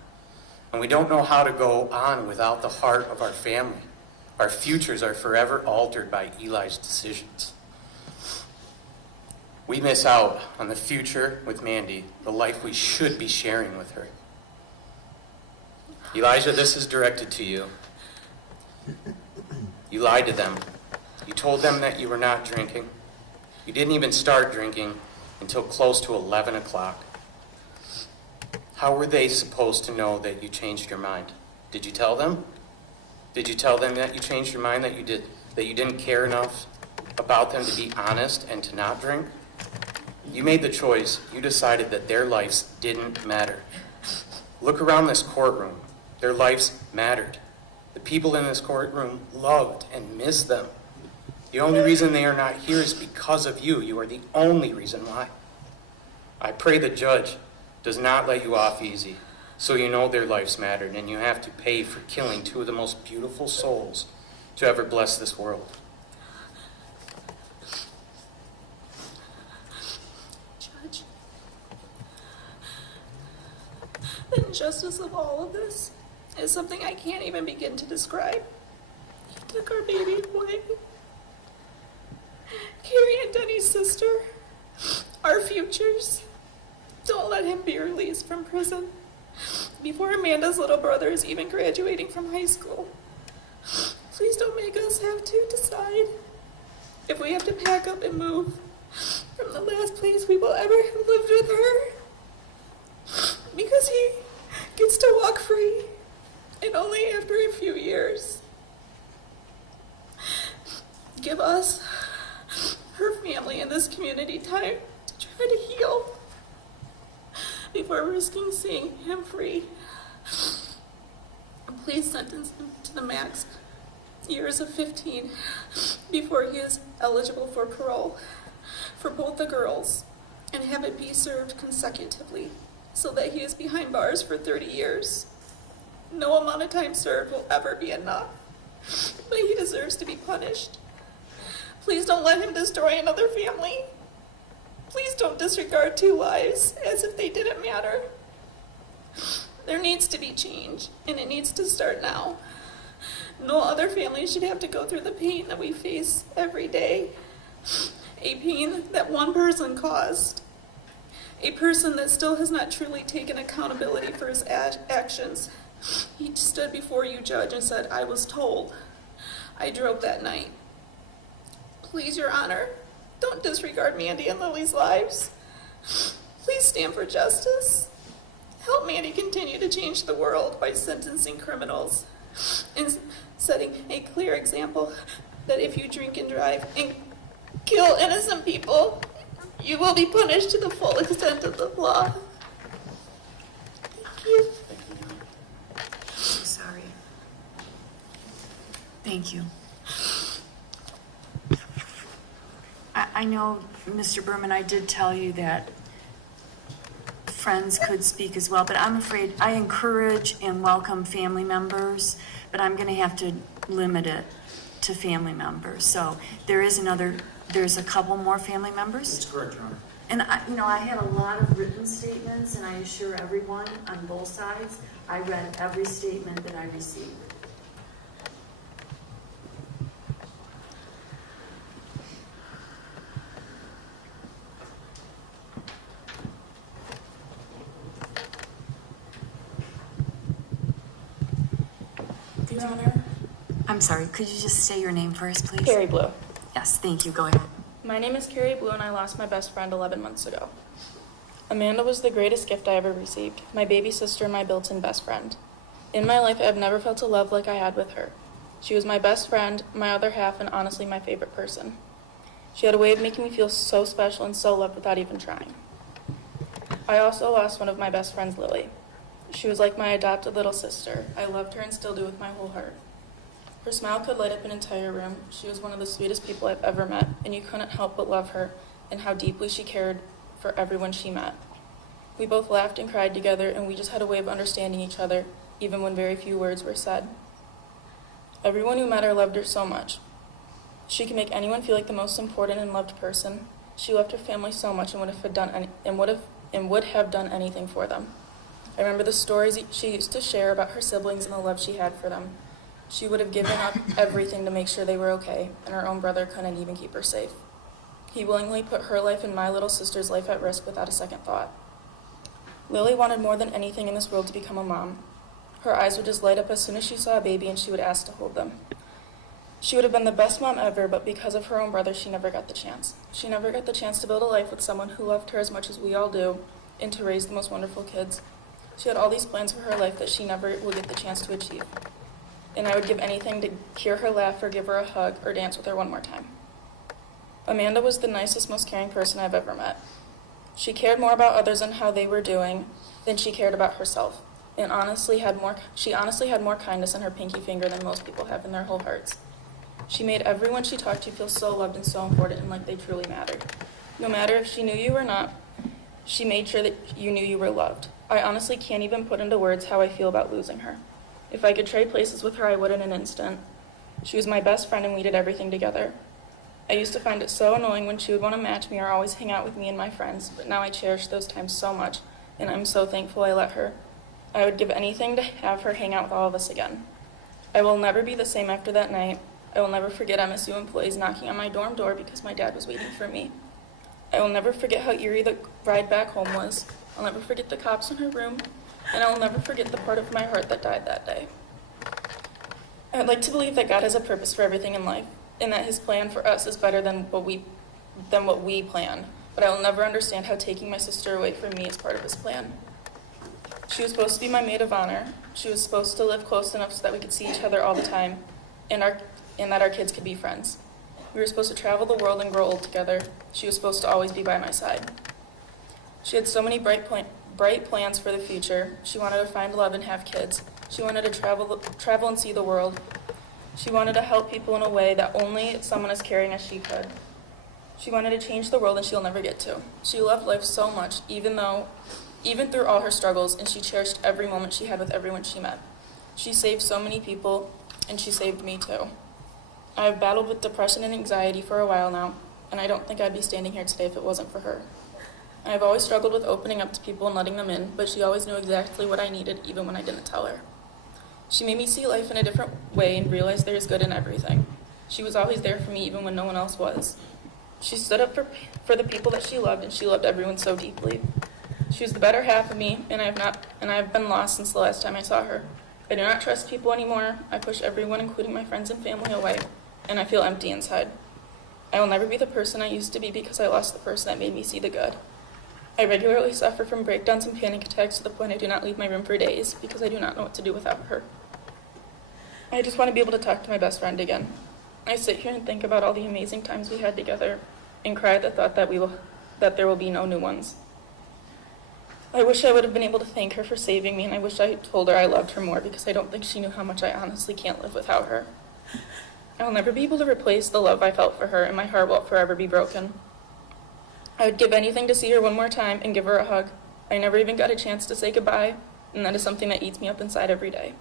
and we don't know how to go on without the heart of our family. Our futures are forever altered by Eli's decisions. We miss out on the future with Mandy, the life we should be sharing with her. Elijah, this is directed to you. You lied to them. You told them that you were not drinking. You didn't even start drinking until close to 11 o'clock. How were they supposed to know that you changed your mind? Did you tell them? Did you tell them that you changed your mind, that you didn't care enough about them to be honest and to not drink? You made the choice. You decided that their lives didn't matter. Look around this courtroom. Their lives mattered. The people in this courtroom loved and missed them. The only reason they are not here is because of you. You are the only reason why. I pray the judge does not let you off easy, so you know their lives mattered, and you have to pay for killing two of the most beautiful souls to ever bless this world. Judge, the injustice of all of this is something I can't even begin to describe. He took our baby away. Carrie and Denny's sister, our futures. Don't let him be released from prison before Amanda's little brother is even graduating from high school. Please don't make us have to decide if we have to pack up and move from the last place we will ever have lived with her, because he gets to walk free, and only after a few years. Give us, her family, and this community time to try to heal before risking seeing him free. Please sentence him to the max years of 15 before he is eligible for parole for both the girls, and have it be served consecutively so that he is behind bars for 30 years. No amount of time served will ever be enough, but he deserves to be punished. Please don't let him destroy another family. Please don't disregard 2 lives as if they didn't matter. There needs to be change, and it needs to start now. No other family should have to go through the pain that we face every day. A pain that one person caused. A person that still has not truly taken accountability for his actions. He stood before you, Judge, and said, "I was told. I drove that night." Please, Your Honor, don't disregard Mandy and Lily's lives. Please stand for justice. Help Mandy continue to change the world by sentencing criminals and setting a clear example that if you drink and drive and kill innocent people, you will be punished to the full extent of the law. Thank you. Sorry. Thank you. I know, Mr. Berman, I did tell you that friends could speak as well, but I'm afraid I encourage and welcome family members, but I'm going to have to limit it to family members. So there's a couple more family members. That's correct, Your Honor. And I had a lot of written statements, and I assure everyone on both sides, I read every statement that I received. Your Honor. I'm sorry, could you just say your name first, please? Carrie Blue. Yes, thank you. Go ahead. My name is Carrie Blue, and I lost my best friend 11 months ago. Amanda was the greatest gift I ever received, my baby sister and my built-in best friend. In my life, I have never felt a love like I had with her. She was my best friend, my other half, and honestly my favorite person. She had a way of making me feel so special and so loved without even trying. I also lost one of my best friends, Lily. She was like my adopted little sister. I loved her and still do with my whole heart. Her smile could light up an entire room. She was one of the sweetest people I've ever met, and you couldn't help but love her and how deeply she cared for everyone she met. We both laughed and cried together, and we just had a way of understanding each other, even when very few words were said. Everyone who met her loved her so much. She could make anyone feel like the most important and loved person. She loved her family so much and would have done anything for them. I remember the stories she used to share about her siblings and the love she had for them. She would have given up everything to make sure they were okay, and her own brother couldn't even keep her safe. He willingly put her life and my little sister's life at risk without a second thought. Lily wanted more than anything in this world to become a mom. Her eyes would just light up as soon as she saw a baby, and she would ask to hold them. She would have been the best mom ever, but because of her own brother, she never got the chance. She never got the chance to build a life with someone who loved her as much as we all do, and to raise the most wonderful kids. She had all these plans for her life that she never will get the chance to achieve. And I would give anything to hear her laugh or give her a hug or dance with her one more time. Amanda was the nicest, most caring person I've ever met. She cared more about others and how they were doing than she cared about herself, and she honestly had more kindness in her pinky finger than most people have in their whole hearts. She made everyone she talked to feel so loved and so important and like they truly mattered. No matter if she knew you or not, she made sure that you knew you were loved. I honestly can't even put into words how I feel about losing her. If I could trade places with her, I would in an instant. She was my best friend and we did everything together. I used to find it so annoying when she would want to match me or always hang out with me and my friends, but now I cherish those times so much, and I'm so thankful I let her. I would give anything to have her hang out with all of us again. I will never be the same after that night. I will never forget MSU employees knocking on my dorm door because my dad was waiting for me. I will never forget how eerie the ride back home was. I'll never forget the cops in her room, and I will never forget the part of my heart that died that day. I would like to believe that God has a purpose for everything in life, and that his plan for us is better than what we plan, but I will never understand how taking my sister away from me is part of his plan. She was supposed to be my maid of honor. She was supposed to live close enough so that we could see each other all the time, and that our kids could be friends. We were supposed to travel the world and grow old together. She was supposed to always be by my side. She had so many bright plans for the future. She wanted to find love and have kids. She wanted to travel and see the world. She wanted to help people in a way that only someone as caring as she could. She wanted to change the world, and she'll never get to. She loved life so much, even through all her struggles, and she cherished every moment she had with everyone she met. She saved so many people, and she saved me too. I have battled with depression and anxiety for a while now, and I don't think I'd be standing here today if it wasn't for her. I have always struggled with opening up to people and letting them in, but she always knew exactly what I needed, even when I didn't tell her. She made me see life in a different way and realize there is good in everything. She was always there for me, even when no one else was. She stood up for the people that she loved, and she loved everyone so deeply. She was the better half of me, and I have been lost since the last time I saw her. I do not trust people anymore. I push everyone, including my friends and family, away, and I feel empty inside. I will never be the person I used to be because I lost the person that made me see the good. I regularly suffer from breakdowns and panic attacks to the point I do not leave my room for days because I do not know what to do without her. I just want to be able to talk to my best friend again. I sit here and think about all the amazing times we had together and cry at the thought that there will be no new ones. I wish I would have been able to thank her for saving me, and I wish I told her I loved her more because I don't think she knew how much I honestly can't live without her. I will never be able to replace the love I felt for her, and my heart will forever be broken. I would give anything to see her one more time and give her a hug. I never even got a chance to say goodbye, and that is something that eats me up inside every day.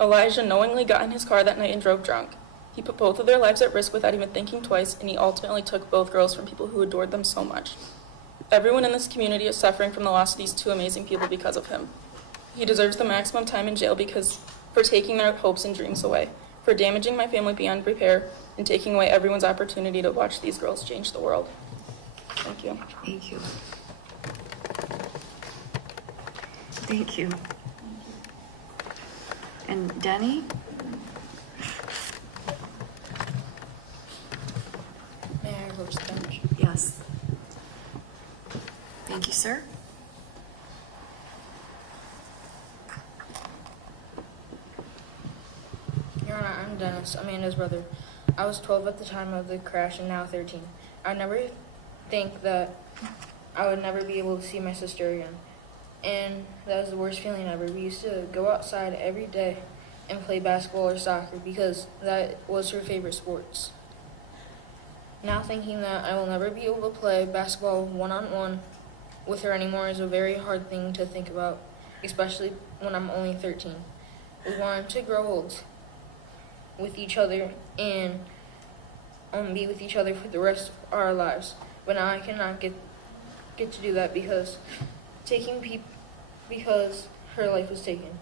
Elijah knowingly got in his car that night and drove drunk. He put both of their lives at risk without even thinking twice, and he ultimately took both girls from people who adored them so much. Everyone in this community is suffering from the loss of these two amazing people because of him. He deserves the maximum time in jail for taking their hopes and dreams away, for damaging my family beyond repair, and taking away everyone's opportunity to watch these girls change the world. Thank you. Thank you. Thank you. And Denny? May I host them? Thank you, sir. Your Honor, I'm Dennis, Amanda's brother. I was 12 at the time of the crash and now 13. I never think that I would never be able to see my sister again. And that was the worst feeling ever. We used to go outside every day and play basketball or soccer because that was her favorite sports. Now thinking that I will never be able to play basketball one-on-one with her anymore is a very hard thing to think about, especially when I'm only 13. We wanted to grow old with each other and be with each other for the rest of our lives. But now I cannot get to do that because her life was taken.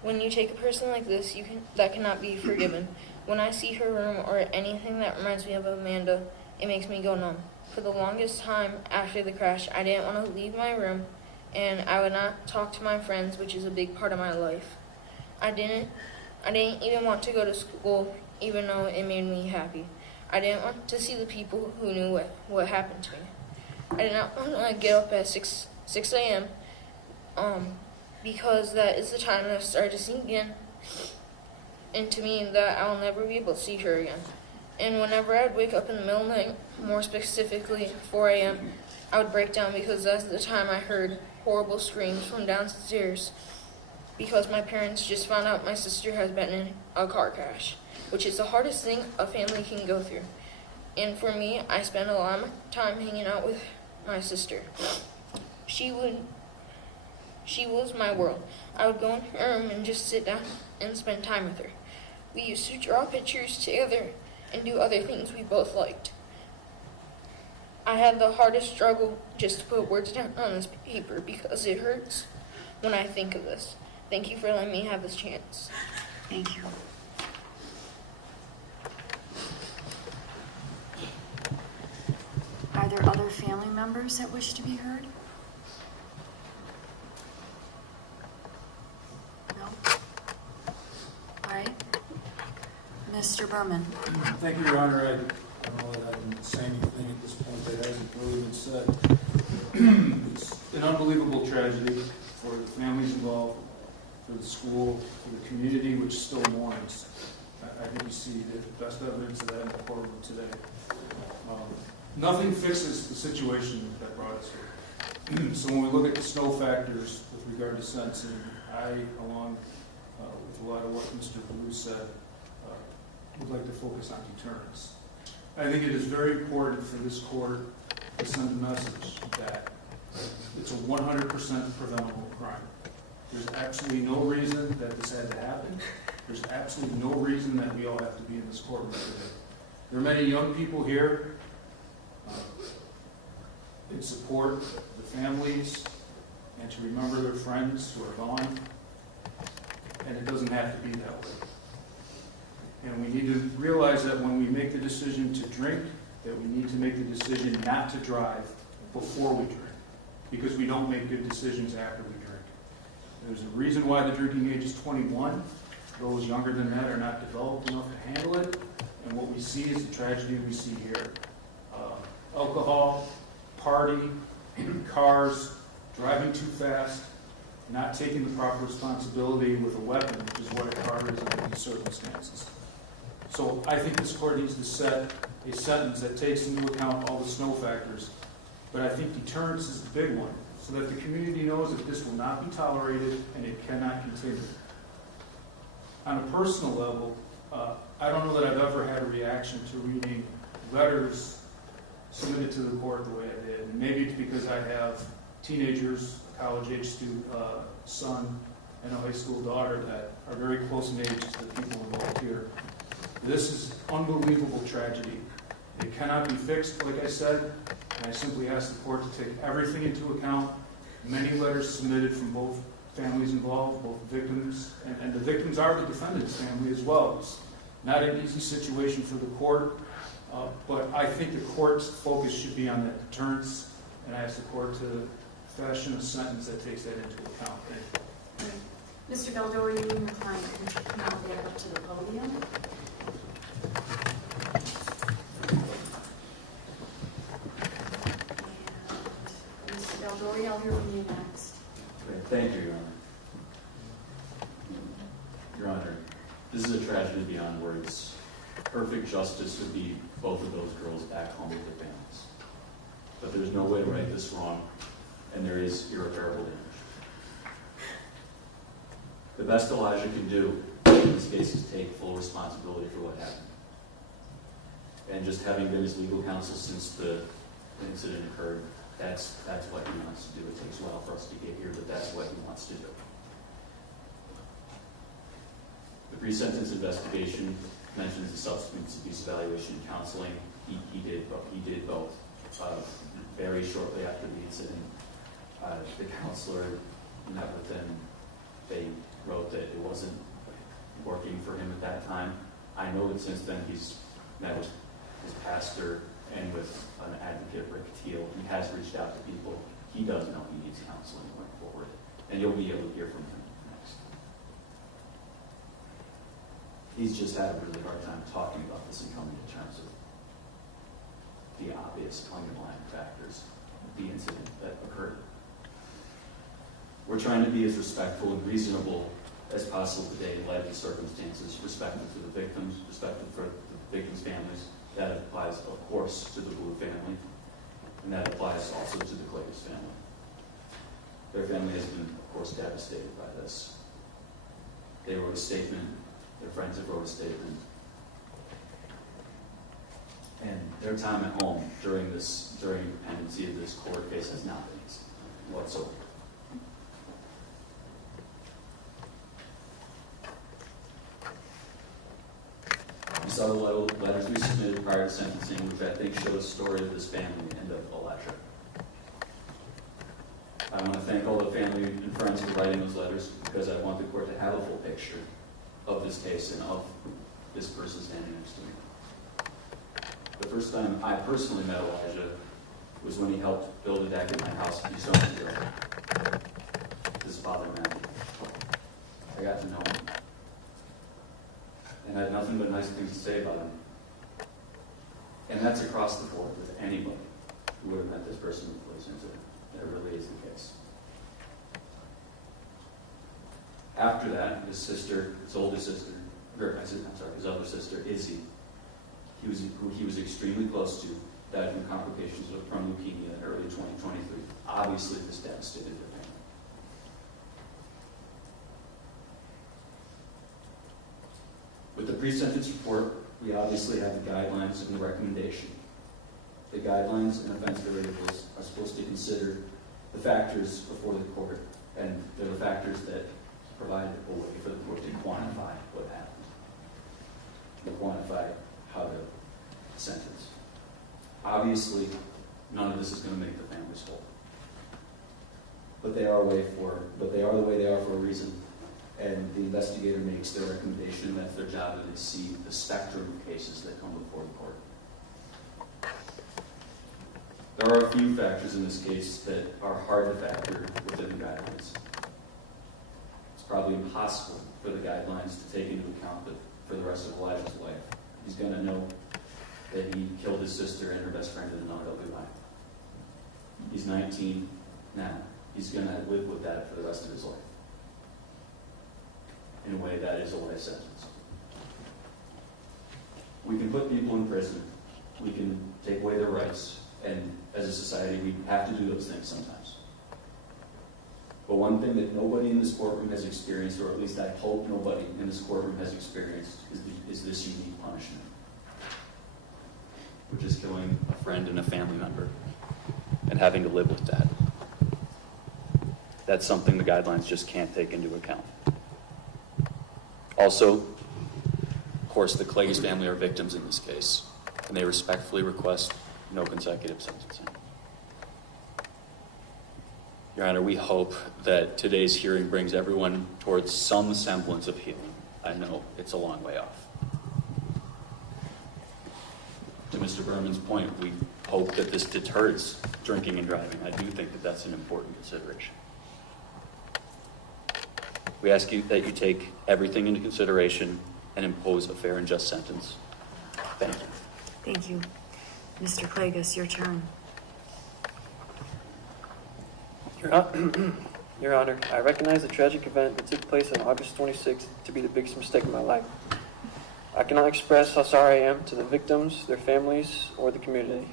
When you take a person like this, that cannot be forgiven. When I see her room or anything that reminds me of Amanda, it makes me go numb. For the longest time after the crash, I didn't want to leave my room, and I would not talk to my friends, which is a big part of my life. I didn't even want to go to school, even though it made me happy. I didn't want to see the people who knew what happened to me. I did not want to get up at 6 a.m. Because that is the time that I started to sink into me that I'll never be able to see her again. And whenever I'd wake up in the middle of the night, more specifically 4 a.m., I would break down because that's the time I heard horrible screams from downstairs because my parents just found out my sister has been in a car crash, which is the hardest thing a family can go through. And for me, I spent a lot of time hanging out with my sister. She was my world. I would go in her room and just sit down and spend time with her. We used to draw pictures together and do other things we both liked. I had the hardest struggle just to put words down on this paper because it hurts when I think of this. Thank you for letting me have this chance. Thank you. Are there other family members that wish to be heard? No? All right. Mr. Berman. Thank you, Your Honor. I don't know that I can say anything at this point that hasn't really been said. It's an unbelievable tragedy for the families involved, for the school, for the community, which still mourns. I think you see the best evidence of that in the courtroom today. Nothing fixes the situation that brought us here. So when we look at the snow factors with regard to sentencing, I, along with a lot of what Mr. Blue said, would like to focus on deterrence. I think it is very important for this court to send a message that it's a 100% preventable crime. There's absolutely no reason that this had to happen. There's absolutely no reason that we all have to be in this courtroom today. There are many young people here in support of the families and to remember their friends who are gone. And it doesn't have to be that way. And we need to realize that when we make the decision to drink, that we need to make the decision not to drive before we drink, because we don't make good decisions after we drink. There's a reason why the drinking age is 21. Those younger than that are not developed enough to handle it. And what we see is the tragedy we see here. Alcohol, party, cars, driving too fast, not taking the proper responsibility with a weapon, which is what a car is under these circumstances. So I think this court needs to set a sentence that takes into account all the snow factors. But I think deterrence is the big one, so that the community knows that this will not be tolerated and it cannot continue. On a personal level, I don't know that I've ever had a reaction to reading letters submitted to the court the way I did. And maybe it's because I have teenagers, a college-age student, son, and a high school daughter that are very close in age to the people involved here. This is unbelievable tragedy. It cannot be fixed, like I said, and I simply ask the court to take everything into account. Many letters submitted from both families involved, both victims, and the victims are the defendant's family as well. It's not an easy situation for the court, but I think the court's focus should be on that deterrence, and I ask the court to fashion a sentence that takes that into account. Mr. Galdor, you and your client can come out there up to the podium. Lori, I'll hear from you next. Great. Thank you, Your Honor. Your Honor, this is a tragedy beyond words. Perfect justice would be both of those girls back home with their families. But there's no way to right this wrong, and there is irreparable damage. The best Elijah can do in this case is take full responsibility for what happened. And just having been his legal counsel since the incident occurred, that's what he wants to do. It takes a while for us to get here, but that's what he wants to do. The pre-sentence investigation mentions the substance abuse evaluation and counseling. He did both. Very shortly after the incident, the counselor met with him. They wrote that it wasn't working for him at that time. I know that since then he's met with his pastor and with an advocate, Rick Teal. He has reached out to people. He does know he needs counseling going forward, and you'll be able to hear from him next. He's just had a really hard time talking about this and coming to terms with the obvious underlying factors of the incident that occurred. We're trying to be as respectful and reasonable as possible today in light of the circumstances, respectful to the victims, respectful for the victims' families. That applies, of course, to the Blue family, and that applies also to the Clay's family. Their family has been, of course, devastated by this. They wrote a statement. Their friends have wrote a statement. And their time at home during the pendency of this court case has not been easy whatsoever. You saw the letters we submitted prior to sentencing, which I think show the story of this family and of Elijah. I want to thank all the family and friends for writing those letters, because I want the court to have a full picture of this case and of this person standing next to me. The first time I personally met Elijah was when he helped build a deck in my house a few summers ago. His father, Matt. I got to know him. And I had nothing but nice things to say about him. And that's across the board with anybody who would have met this person in the police incident. That really is the case. After that, his other sister, Izzy, who he was extremely close to, died from complications from leukemia in early 2023. Obviously, this devastated their family. With the pre-sentence report, we obviously have the guidelines and the recommendation. The guidelines and offense variables are supposed to consider the factors before the court, and they're the factors that provide a way for the court to quantify what happened, to quantify how to sentence. Obviously, none of this is going to make the families whole, but they are the way they are for a reason. And the investigator makes their recommendation. That's their job, and they see the spectrum of cases that come before the court. There are a few factors in this case that are hard to factor within the guidelines. It's probably impossible for the guidelines to take into account that for the rest of Elijah's life. He's going to know that he killed his sister and her best friend in an unhealthy way. He's 19 now. He's going to live with that for the rest of his life. In a way, that is a life sentence. We can put people in prison. We can take away their rights. And as a society, we have to do those things sometimes. But one thing that nobody in this courtroom has experienced, or at least I hope nobody in this courtroom has experienced, is this unique punishment, which is killing a friend and a family member and having to live with that. That's something the guidelines just can't take into account. Also, of course, the Clay's family are victims in this case, and they respectfully request no consecutive sentencing. Your Honor, we hope that today's hearing brings everyone towards some semblance of healing. I know it's a long way off. To Mr. Berman's point, we hope that this deters drinking and driving. I do think that that's an important consideration. We ask you that you take everything into consideration and impose a fair and just sentence. Thank you. Thank you. Mr. Klages, your turn. Your Honor, I recognize the tragic event that took place on August 26th to be the biggest mistake of my life. I cannot express how sorry I am to the victims, their families, or the community.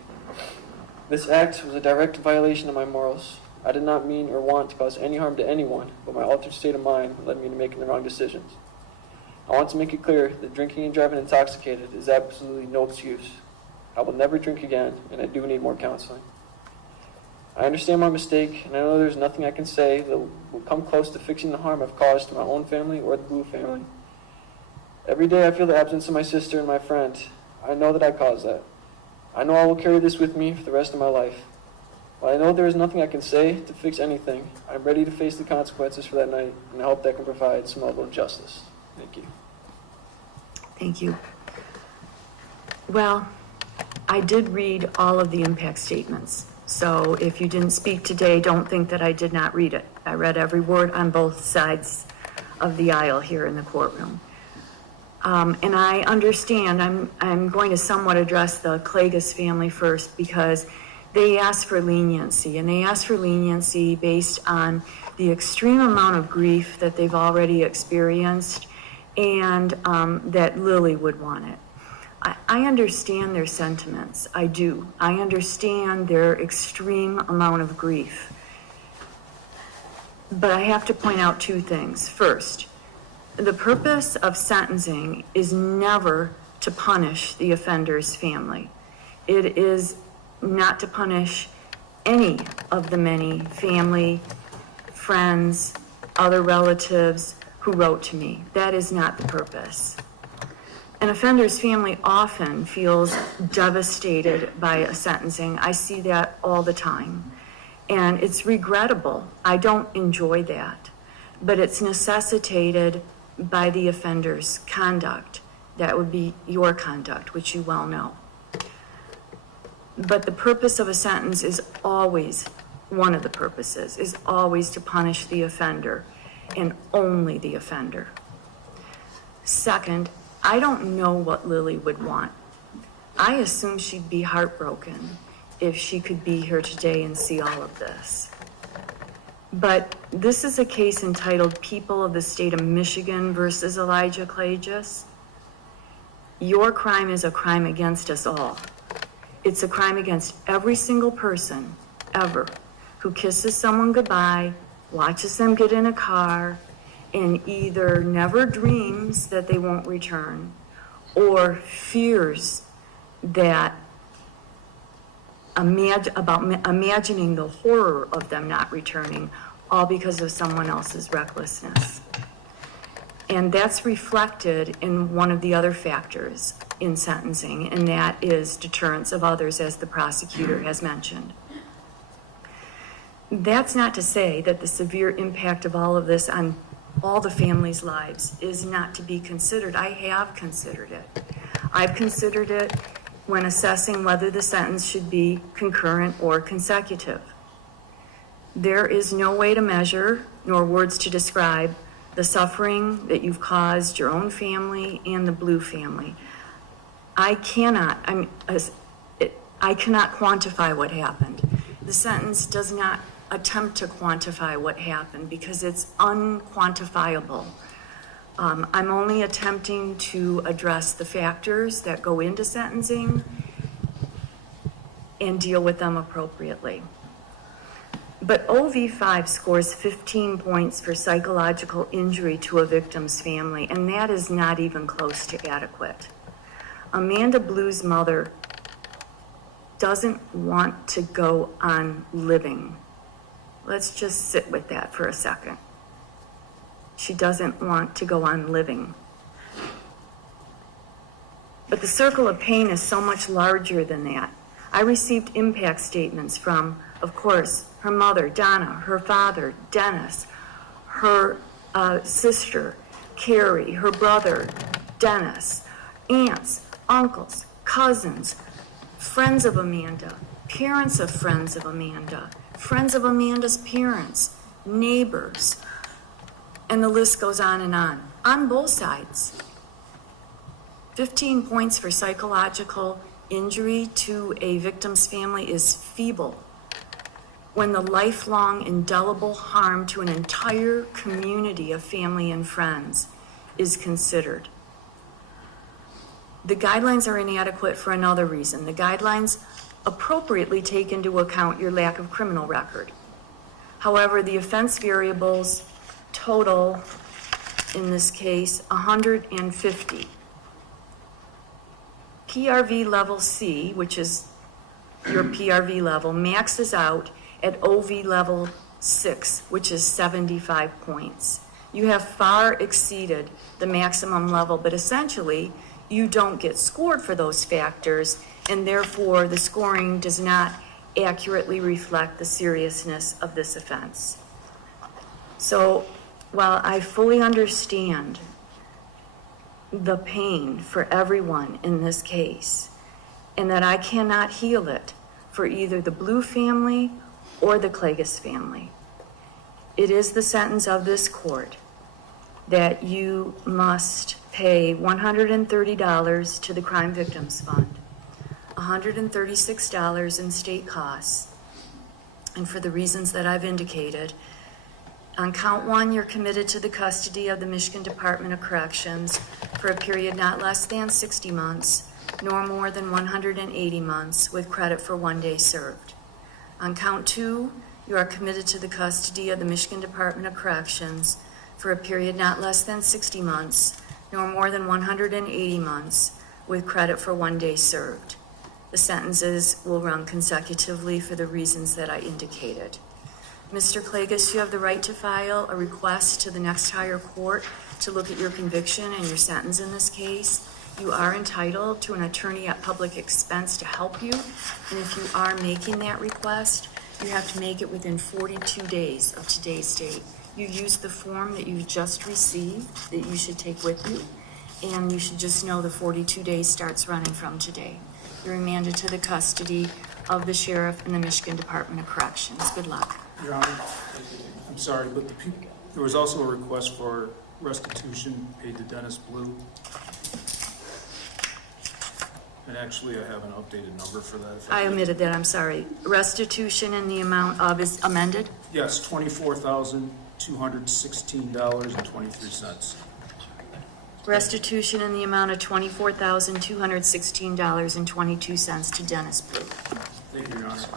This act was a direct violation of my morals. I did not mean or want to cause any harm to anyone, but my altered state of mind led me to making the wrong decisions. I want to make it clear that drinking and driving intoxicated is absolutely no excuse. I will never drink again, and I do need more counseling. I understand my mistake, and I know there's nothing I can say that will come close to fixing the harm I've caused to my own family or the Blue family. Every day I feel the absence of my sister and my friend. I know that I caused that. I know I will carry this with me for the rest of my life. While I know there is nothing I can say to fix anything, I'm ready to face the consequences for that night, and I hope that can provide some level of justice. Thank you. Thank you. Well, I did read all of the impact statements. So if you didn't speak today, don't think that I did not read it. I read every word on both sides of the aisle here in the courtroom. And I understand, I'm going to somewhat address the Klages family first because they asked for leniency, and they asked for leniency based on the extreme amount of grief that they've already experienced and that Lily would want it. I understand their sentiments, I do. I understand their extreme amount of grief. But I have to point out two things. First, the purpose of sentencing is never to punish the offender's family. It is not to punish any of the many family, friends, other relatives who wrote to me. That is not the purpose. An offender's family often feels devastated by a sentencing. I see that all the time. And it's regrettable. I don't enjoy that. But it's necessitated by the offender's conduct. That would be your conduct, which you well know. But the purpose of a sentence is always, one of the purposes, is always to punish the offender, and only the offender. Second, I don't know what Lily would want. I assume she'd be heartbroken if she could be here today and see all of this. But this is a case entitled People of the State of Michigan versus Elijah Klages. Your crime is a crime against us all. It's a crime against every single person, ever, who kisses someone goodbye, watches them get in a car, and either never dreams that they won't return or fears that imagining the horror of them not returning, all because of someone else's recklessness. And that's reflected in one of the other factors in sentencing, and that is deterrence of others, as the prosecutor has mentioned. That's not to say that the severe impact of all of this on all the families' lives is not to be considered. I have considered it. I've considered it when assessing whether the sentence should be concurrent or consecutive. There is no way to measure, nor words to describe, the suffering that you've caused your own family and the Blue family. I cannot quantify what happened. The sentence does not attempt to quantify what happened because it's unquantifiable. I'm only attempting to address the factors that go into sentencing and deal with them appropriately. But OV5 scores 15 points for psychological injury to a victim's family, and that is not even close to adequate. Amanda Blue's mother doesn't want to go on living. Let's just sit with that for a second. She doesn't want to go on living. But the circle of pain is so much larger than that. I received impact statements from, of course, her mother, Donna, her father, Dennis, her sister, Carrie, her brother, Dennis, aunts, uncles, cousins, friends of Amanda, parents of friends of Amanda, friends of Amanda's parents, neighbors, and the list goes on both sides. 15 points for psychological injury to a victim's family is feeble. when the lifelong indelible harm to an entire community of family and friends is considered. The guidelines are inadequate for another reason. The guidelines appropriately take into account your lack of criminal record. However, the offense variables total, in this case, 150. PRV level C, which is your PRV level, maxes out at OV level 6, which is 75 points. You have far exceeded the maximum level, but essentially, you don't get scored for those factors, and therefore the scoring does not accurately reflect the seriousness of this offense. So while I fully understand the pain for everyone in this case, and that I cannot heal it for either the Blue family or the Klages family, it is the sentence of this court that you must pay $130 to the Crime Victims Fund, $136 in state costs, and for the reasons that I've indicated, on count 1, you're committed to the custody of the Michigan Department of Corrections for a period not less than 60 months, nor more than 180 months, with credit for 1 day served. On count 2, you are committed to the custody of the Michigan Department of Corrections for a period not less than 60 months, nor more than 180 months, with credit for 1 day served. The sentences will run consecutively for the reasons that I indicated. Mr. Klages, you have the right to file a request to the next higher court to look at your conviction and your sentence in this case. You are entitled to an attorney at public expense to help you, and if you are making that request, you have to make it within 42 days of today's date. You use the form that you just received that you should take with you, and you should just know the 42 days starts running from today. You're remanded to the custody of the sheriff and the Michigan Department of Corrections. Good luck. Your Honor, I'm sorry, but there was also a request for restitution paid to Dennis Blue. And actually, I have an updated number for that. I omitted that, I'm sorry. Restitution in the amount of is amended? Yes, $24,216.23. Restitution in the amount of $24,216.22 to Dennis Blue. Thank you, Your Honor.